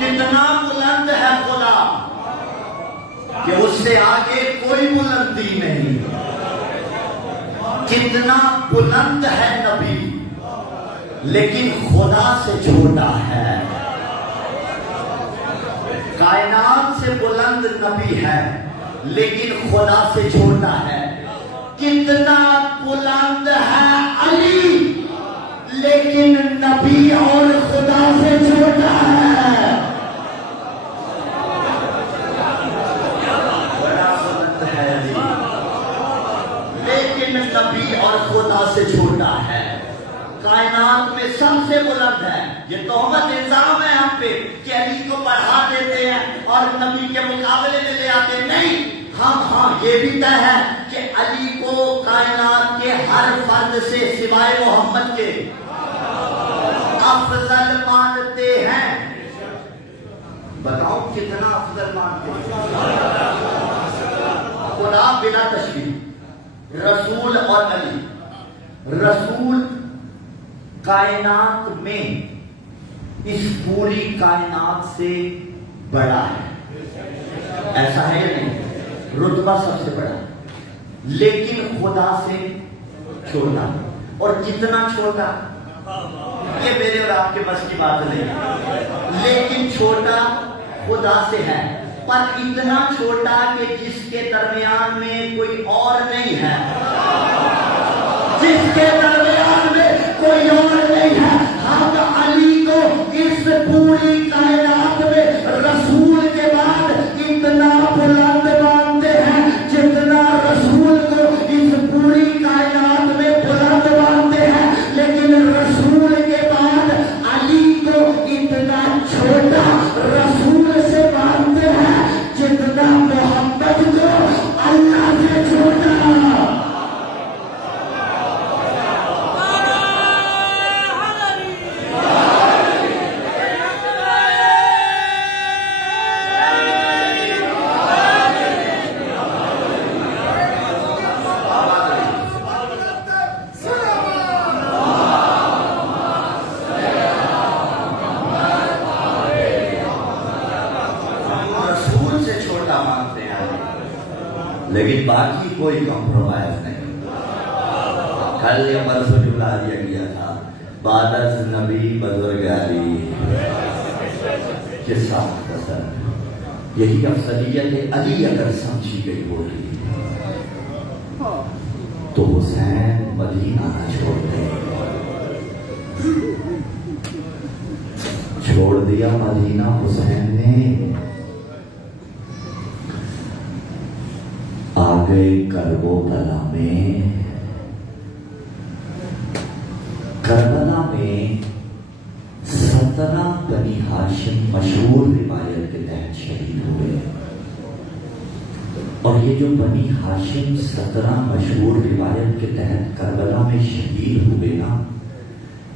کتنا بلند ہے خدا کہ اس سے آگے کوئی بلندی نہیں. کتنا بلند ہے نبی لیکن خدا سے چھوٹا ہے. کائنات سے بلند نبی ہے لیکن خدا سے چھوٹا ہے. کتنا بلند ہے علی لیکن نبی اور خدا سے چھوٹا ہے. لیکن نبی اور خدا سے چھوٹا ہے. کائنات میں سب سے بلند ہے. یہ تہمت الزام ہے ہم پہ کہ علی کو بڑھا دیتے ہیں اور نبی کے مقابلے میں لے آتے ہیں. نہیں، ہاں یہ بھی طے ہے کہ علی کو کائنات کے ہر فرد سے سوائے محمد کے افضل مانتے ہیں. بتاؤ کتنا افضل مانتے ہیں؟ خدا بلا تشبیہ، رسول اور علی. رسول کائنات میں اس پوری کائنات سے بڑا ہے، ایسا ہے یا نہیں؟ رتبہ سب سے بڑا. لیکن خدا سے چھوٹا، اور جتنا چھوٹا، یہ میرے اور آپ کے بس کی بات نہیں، لیکن چھوٹا خدا سے ہے، پر اتنا چھوٹا کہ جس کے درمیان میں کوئی اور نہیں ہے، جس کے درمیان میں کوئی اور نہیں ہے۔ ہم علی کو اس پوری کائنات میں رسول کے بعد اتنا بلند مانتے ہیں جتنا رسول کو اس پوری کائنات میں بلند مانتے ہیں، لیکن رسول کے بعد علی کو اتنا چھوٹا رسول سے مانتے ہیں جتنا محمد کو اللہ سے چھوٹا۔ لیکن باقی کوئی کمپرومائز نہیں۔ کل یا پرسوں جملہ دیا گیا تھا، بعد از نبی بزرگ علی قصہ مختصر، یہی افضلیت علی اگر سمجھی گئی ہوگی تو حسین مدینہ نہ چھوڑتے، چھوڑ دیا مدینہ حسین نے، آگے کربلا میں، کربلا میں 17 بنی ہاشم مشہور روایت کے تحت شہید ہوئے، اور یہ جو بنی ہاشم 17 مشہور روایت کے تحت کربلا میں شہید ہوئے نا،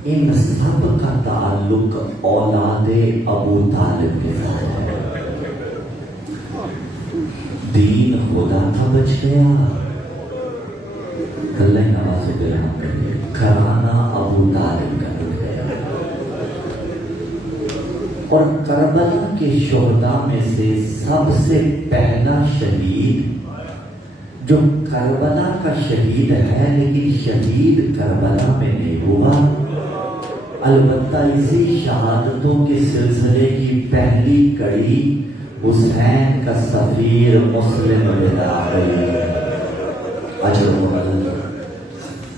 ان سب کا تعلق اولاد ابو طالب کے ساتھ ہے۔ دین خدا کا بچ گیا، اللہ نواز گھرانہ ابو طالب کا بچ گیا، اور کربلا کے شہداء میں سے سب سے پہلا شہید جو کربلا کا شہید ہے لیکن شہید کربلا میں نہیں ہوا، البتہ اسی شہادتوں کے سلسلے کی پہلی کڑی حسین کا سفیر مسلم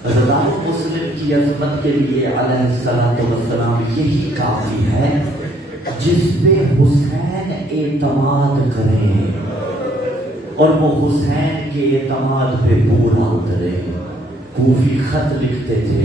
اللہ مسلم کی عظمت کے لیے علیہ الصلوۃ والسلام یہی کافی ہے جس پہ حسین اعتماد کرے اور وہ حسین کے اعتماد پہ پورا اترے۔ کوفی خط لکھتے تھے،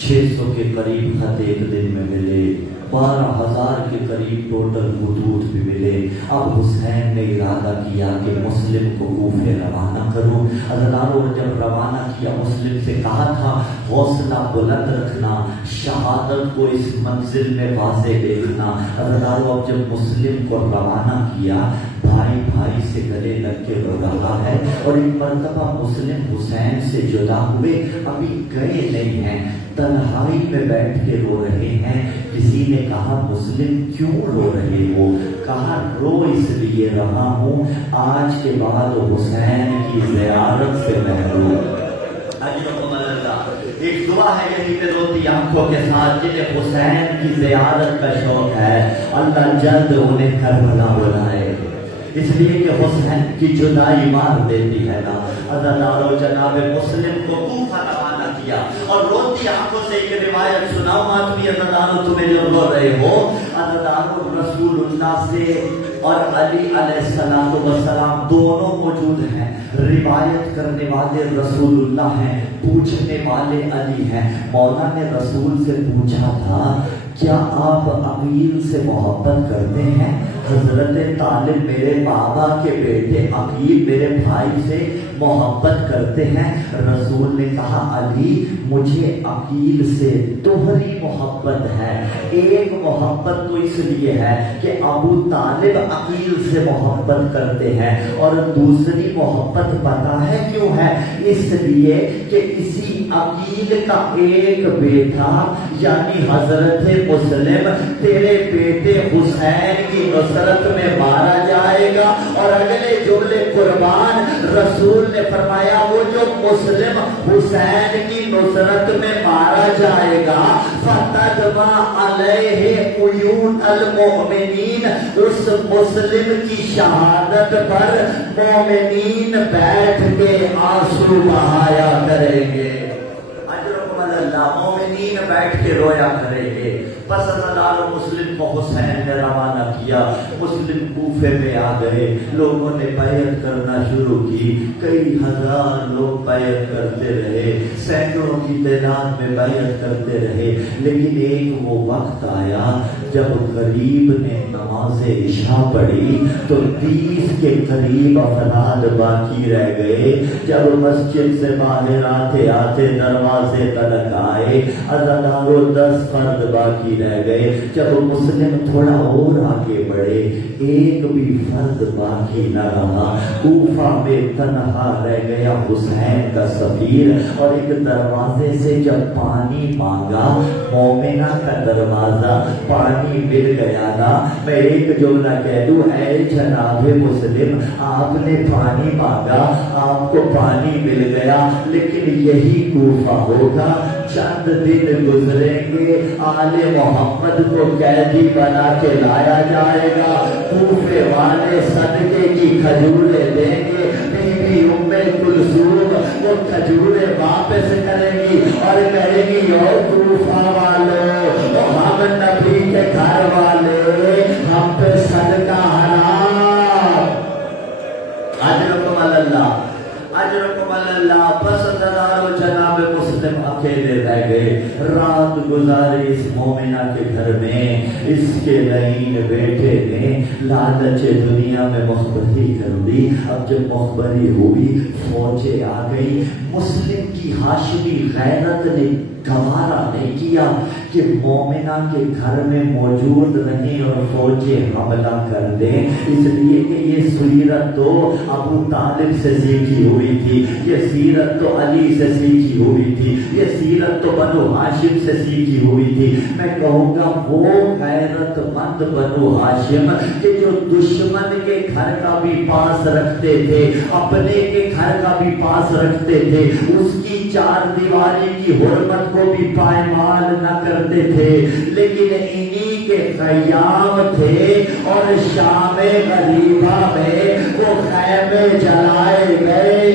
600 کے قریب خط ایک دن میں ملے، 12,000 کے قریب ٹوٹل خطوط بھی ملے۔ اب حسین نے ارادہ کیا کہ مسلم کو کوفے روانہ کروں۔ حضرات جب روانہ کیا، مسلم سے کہا تھا حوصلہ بلند رکھنا، شہادت کو اس منزل میں واضح دیکھنا۔ حضرات اب جب مسلم کو روانہ کیا، بھائی بھائی سے گلے لگ کے رو رہا ہے، اور ایک مرتبہ مسلم حسین سے جدا ہوئے، ابھی گئے نہیں ہیں، تنہائی میں بیٹھ کے رو رہے ہیں۔ کسی نے کہا مسلم کیوں رو رہے ہو؟ کہا رو اس لیے رہا ہوں آج کے بعد حسین کی زیارت سے محروم۔ ایک دعا ہے یہیں پہ روتی آنکھوں کے ساتھ، جنہیں حسین کی زیارت کا شوق ہے اللہ جلد انہیں کربلا بلائے، اس لیے کہ حسین کی جدائی مار دیتی ہے نا۔ عزیزانو جناب مسلم کو کوفہ روانہ کیا، اور روتی آنکھوں سے ایک روایت سناؤں آدمی عزیزانو تمہیں جو رو رہے ہو، عزیزانو رسول اللہ سے اور علی علیہ السلام دونوں موجود ہیں، روایت کرنے والے رسول اللہ ہیں، پوچھنے والے علی ہیں۔ مولا نے رسول سے پوچھا تھا کیا آپ عقیل سے محبت کرتے ہیں؟ حضرت طالب میرے بابا کے بیٹے عقیل میرے بھائی سے محبت کرتے ہیں۔ رسول نے کہا علی مجھے عقیل سے دوہری محبت ہے، ایک محبت تو اس لیے ہے کہ ابو طالب عقیل سے محبت کرتے ہیں، اور دوسری محبت پتہ ہے کیوں ہے؟ اس لیے کہ اسی عقیل کا ایک بیٹا یعنی حضرت مسلم تیرے بیٹے حسین کی نصرت میں مارا جائے گا. اور اگلے جملے قربان رسول نے فرمایا وہ جو مسلم حسین کی نصرت میں مارا جائے گا فتدمع علیہ عیون المؤمنین، اس مسلم کی شہادت پر مومنین بیٹھ کے آنسو بہایا کریں گے. اجرکم اللہ، مومنین بیٹھ کے رویا کریں گے. بس اللہ مسلم کو حسین نے روانہ کیا. مسلم کوفے میں آ گئے، لوگوں نے بیعت کرنا شروع کی. کئی ہزار لوگ بیعت کرتے رہے، سینکڑوں کی تعداد میں بیعت کرتے رہے. لیکن ایک وہ وقت آیا جب غریب نے نماز عشاء پڑھی تو 30 کے قریب افراد باقی رہ گئے. جب مسجد سے باہر آتے آتے دروازے تلک آئے، ازادارو 10 فرد باقی رہ گئے. جب مسلم تھوڑا اور آگے بڑھے، ایک بھی فرد باقی نہ رہا. کوفہ میں تنہا رہ گیا حسین کا سفیر. اور ایک دروازے سے جب پانی مانگا، مومنہ کا دروازہ، پانی مل گیا نا. میں ایک جملہ کہہ دوں، اے جناب مسلم، آپ نے پانی مانگا، آپ کو پانی مل گیا. لیکن یہی کوفہ ہوگا، چند دن گزریں گے، آل محمد کو قیدی بنا کے لایا جائے گا. کوفے والے صدقے کی کھجوریں دیں گے. بی بی ام کلثوم وہ کھجوریں واپس کریں گی اور کہیں گی او کوفہ والوں، ہم نبی کے گھر والے، ہم پہ صدقہ حرام. اجرکم اللہ، اجرکم اللہ. بس دلالو جناب مسلم اکیلے رہ گئے. رات گزاری اس مومنہ کے گھر میں. اس کے لعین بیٹے نے لالچ دنیا میں مخبری کر دی. اب جب مخبری ہوئی، فوجیں آ گئی. مسلم کی ہاشمی غیرت نے گوارا نہیں کیا کہ مومنہ کے گھر میں موجود رہیں اور فوجیں حملہ کر دیں. اس لیے کہ یہ سیرت تو ابو طالب سے سیکھی ہوئی تھی، یہ سیرت تو علی سے سیکھی ہوئی تھی، یہ سیرت تو بنو ہاشم سے سیکھی ہوئی تھی. میں کہوں گا وہ غیرت مند بنو ہاشم کہ جو دشمن کے گھر کا بھی پاس رکھتے تھے، اپنے کے گھر کا بھی پاس رکھتے تھے، اس کی چار دیواری کی حرمت کو بھی پائمال نہ کرتے تھے. لیکن انہی کے قیام تھے اور شام غریبہ میں وہ خیمے جلائے گئے.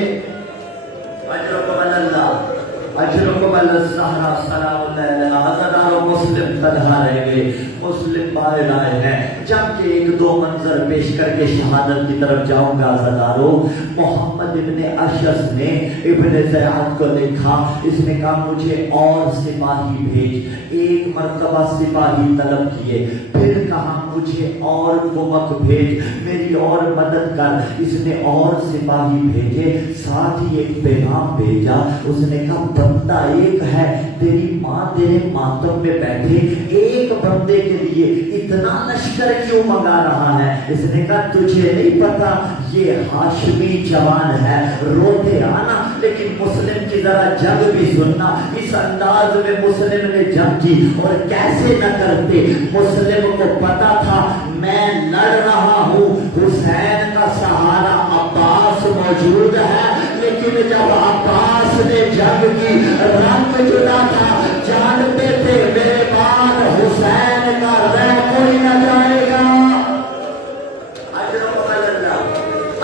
اجرکم اللہ، اجرکم اللہ. سہرا سلام اللہ علیہ. ہزاروں مسلم تنہا رہ گئے. مسلم باہر آئے ہیں. جب کہ ایک دو منظر پیش کر کے شہادت کی طرف جاؤں گا ہزاروں. محمد ابن اشعث نے ابن زیاد کو لکھا. اس نے کہا مجھے اور سپاہی بھیج. ایک مرتبہ سپاہی طلب کیے، پھر کہا مجھے اور کمک بھیج، میری اور مدد کر. اس نے اور سپاہی بھیجے، ساتھ ہی ایک پیغام بھیجا. اس نے کہا بندہ ایک ہے، تیری ماں تیرے ماتم میں بیٹھے، ایک بندے کے لیے اتنا لشکر کیوں منگا رہا ہے؟ اس نے کہا تجھے نہیں پتا یہ ہاشمی جوان ہے، روتے آنا لیکن مسلم کی ذرا جنگ بھی سننا. اس انداز میں مسلم نے جنگ کی. اور کیسے نہ کرتے، مسلم کو پتا تھا میں لڑ رہا ہوں، حسین کا سہارا عباس موجود ہے. لیکن جب عباس نے جنگ کی، رنگ جدا تھا، جانتے تھے میرے بعد حسین کا رہ کوئی نہ جائے گا. اجرکم اللہ،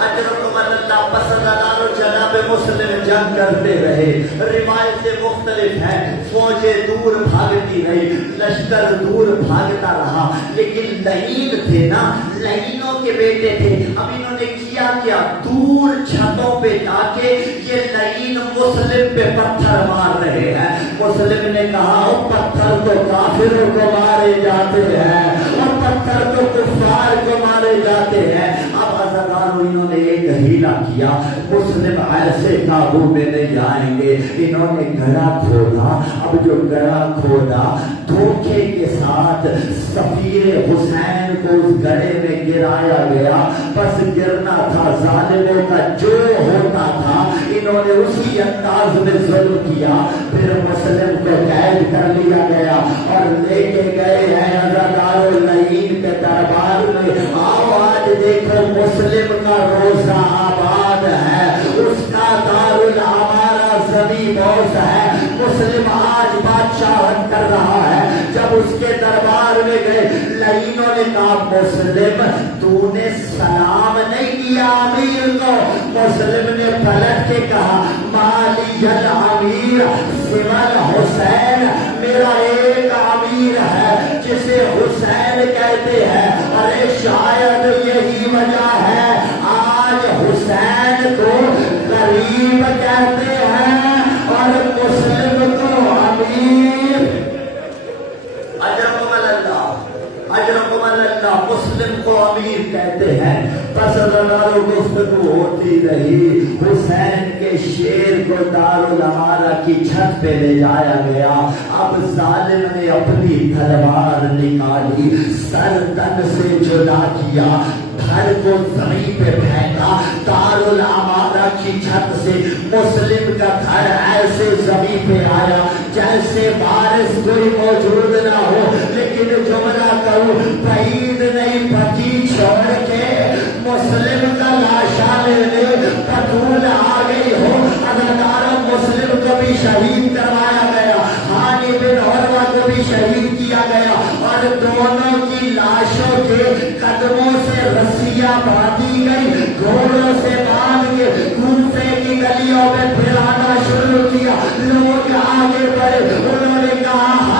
اجرکم اللہ. پسندارو جناب مسلم جنگ کرتے رہے. روایتیں مختلف ہیں. فوجیں دور بھاگتی رہی، لشکر دور بھاگتا رہا. لیکن لعین تھے نا، لعینوں کے بیٹے تھے. اب انہوں نے کیا دور چھتوں پہ جا کے یہ لعین مسلم پہ پتھر مار رہے ہیں. مسلم نے کہا پتھر تو کافروں کو مارے جاتے ہیں اور پتھر تو کفار کو مارے جاتے ہیں. اب ازادارو انہوں نے ایک ہیلا کیا، مسلم ایسے قابو میں نہیں آئیں گے. انہوں نے گڑھا کھودا. اب جو گڑھا کھودا، دھوکے کے ساتھ سفیر حسین کو اس گڑھے میں گرایا گیا. بس گرنا تھا، ظالموں کا جو ہوتا تھا انہوں نے اسی انداز میں ظلم کیا. پھر مسلم کو قید کر لیا گیا اور لے کے گئے ہیں دارالعین کے دربار میں. آؤ آج دیکھو مسلم کا روزہ آباد ہے, اس کا دارالعمارہ زمین بوس ہے. مسلم آج بادشاہت کر رہا ہے. جب اس کے دربار میں گئے, لعینوں نے کہا مسلم تو نے سلام نہیں کیا امیر کو. مسلم نے پلٹ کے کہا مالی الامیر سوال حسین, میرا ایک امیر ہے جسے حسین کہتے ہیں. ارے شاید یہی وجہ ہے آج حسین کو غریب کہتے ہیں اور مسلم کو امیر. اجرکم اللہ, اجرکم اللہ. مسلم کو امیر کہتے ہیں. بس گفتگو ہوتی رہی. حسین کے شیر کو دارالعمارہ کی چھت پہ لے جایا گیا. اب ظالم نے اپنی تلوار نکالی, سر تن سے جدا کیا, دھڑ کو زمین پہ پھینکا. دارالعمارہ کی چھت سے مسلم کا دھڑ ایسے زمین پہ آیا جیسے بارش کوئی موجود نہ ہو. لیکن جملہ کروں, بعید نہیں پکی چھوڑ کے مسلم کا لاشا لینے پتول آ گئی ہو. اداکارہ مسلم کو بھی شہید کروایا گیا, ہانی بن عروہ کو بھی شہید کیا گیا, اور دونوں کی لاشوں کے قدموں سے رسیاں باندھی گئی, گھوڑوں سے باندھ کے کوفے کی گلیوں میں پھرانا شروع کیا. لوگ آگے بڑھے, انہوں نے کہا